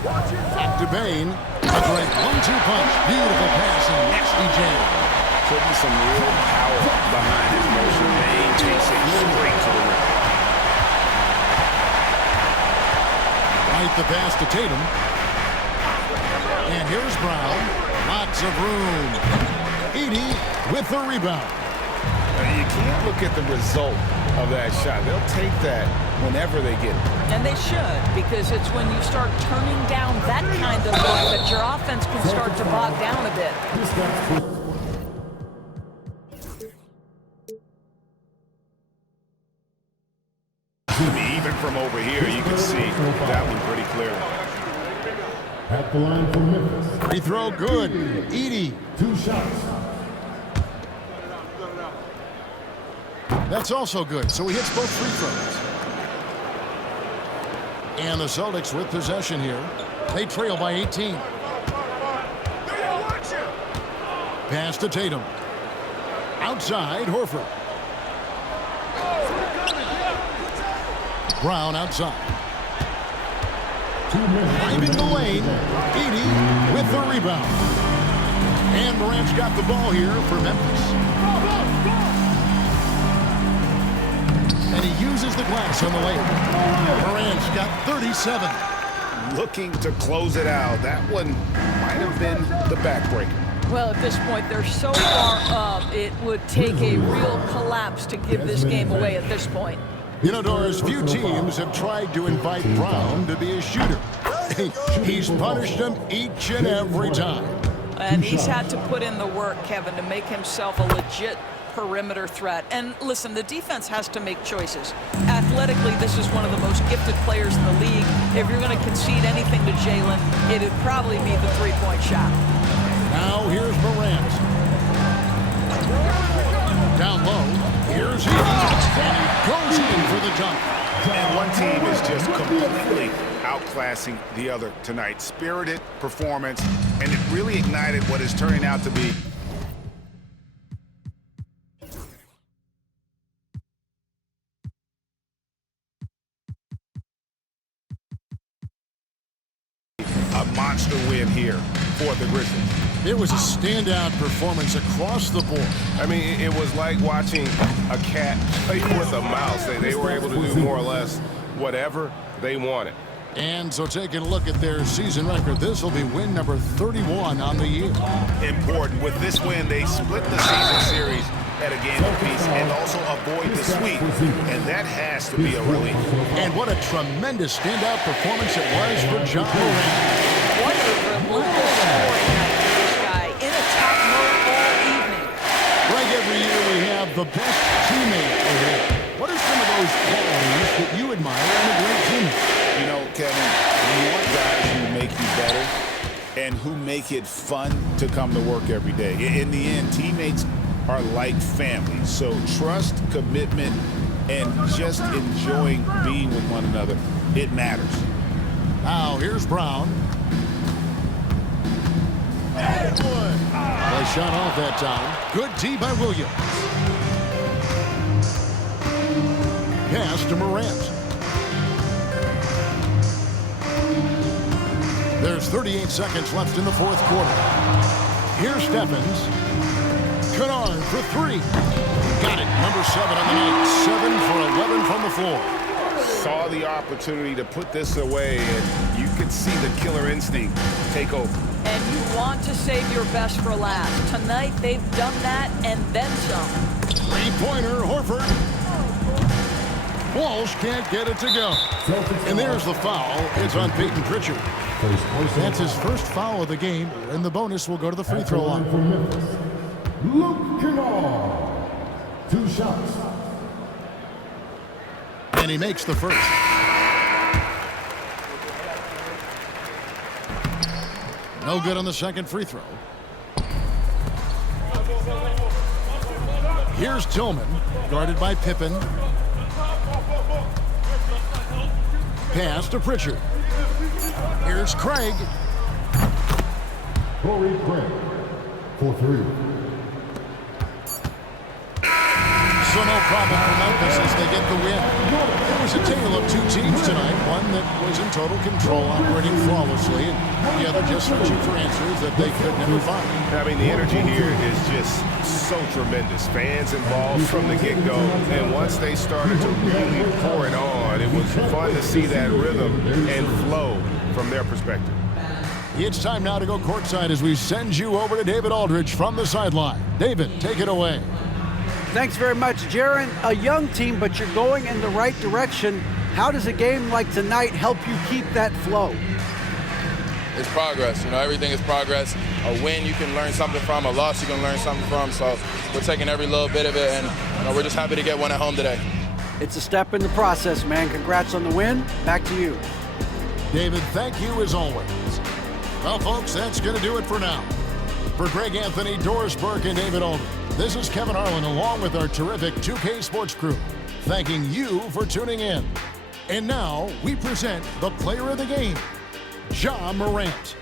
Back to Bane. A great 1-2 punch. Beautiful pass and nasty jam. Putting some real power behind his motion. Bane takes it straight to the rim. Right the pass to Tatum. And here's Brown. Lots of room. Edey with the rebound. You can't look at the result of that shot. They'll take that whenever they get it. And they should, because it's when you start turning down that kind of look that your offense can start to bog down a bit. Even from over here, you can see that one pretty clearly. At the line for Memphis. Free throw good. Edey. 2 shots. That's also good, so he hits both free throws. And the Celtics with possession here. They trail by 18. Pass to Tatum. Outside, Horford. Brown outside. Driving the lane. Edey with the rebound. And Morant's got the ball here for Memphis. And he uses the glass on the lane. Morant's got 37. Looking to close it out. That one might have been the backbreaker. Well, at this point, they're so far up, it would take a real collapse to give this game away at this point. You know, Doris, few teams have tried to invite Brown to be a shooter. He's punished them each and every time. And he's had to put in the work, Kevin, to make himself a legit perimeter threat. And listen, the defense has to make choices. Athletically, this is one of the most gifted players in the league. If you're going to concede anything to Jalen, it'd probably be the three-point shot. Now here's Morant. Down low. Here's Edey. And he goes in for the dunk. And one team is just completely outclassing the other tonight. Spirited performance, and it really ignited what is turning out to be a monster win here for the Grizzlies. It was a standout performance across the board. I mean, it was like watching a cat play with a mouse. They were able to do more or less whatever they wanted. And so taking a look at their season record, this will be win number 31 on the year. Important. With this win, they split the season series at a game apiece and also avoid the sweep. And that has to be a relief. And what a tremendous standout performance it was for Ja Morant. What a relentless scoring night for this guy in a top mode all evening. Greg, every year we have the best teammate award. What are some of those qualities that you admire in a great teammate? You know, Kevin, you want guys who make you better and who make it fun to come to work every day. In the end, teammates are like family. So trust, commitment, and just enjoying being with one another, it matters. Now, here's Brown. Well, shot off that time. Good D by Williams. Pass to Morant. There's 38 seconds left in the fourth quarter. Here's Stephens. Kennard for three. Got it. Number 7 on the night. 7 for 11 from the floor. Saw the opportunity to put this away, and you could see the killer instinct take over. And you want to save your best for last. Tonight, they've done that and then some. Three-pointer, Horford. Walsh can't get it to go. And there's the foul. It's on Peyton Pritchard. That's his first foul of the game, and the bonus will go to the free throw line. For Memphis, Luke Kennard. 2 shots. And he makes the first. No good on the second free throw. Here's Tillman, guarded by Pippen. Pass to Pritchard. Here's Craig. Corey Craig for 3. So no problem for Memphis as they get the win. It was a tale of 2 teams tonight. One that was in total control, operating flawlessly, and the other just searching for answers that they could never find. I mean, the energy here is just so tremendous. Fans involved from the get-go, and once they started to really pour it on, it was fun to see that rhythm and flow from their perspective. It's time now to go courtside as we send you over to David Aldridge from the sideline. David, take it away. Thanks very much, Jaron. A young team, but you're going in the right direction. How does a game like tonight help you keep that flow? It's progress. Everything is progress. A win you can learn something from, a loss you can learn something from. So we're taking every little bit of it, and we're just happy to get one at home today. It's a step in the process, man. Congrats on the win. Back to you. David, thank you as always. Well, folks, that's going to do it for now. For Greg Anthony, Doris Burke, and David Aldridge, this is Kevin Harlan along with our terrific 2K Sports crew, thanking you for tuning in. And now we present the player of the game, Ja Morant.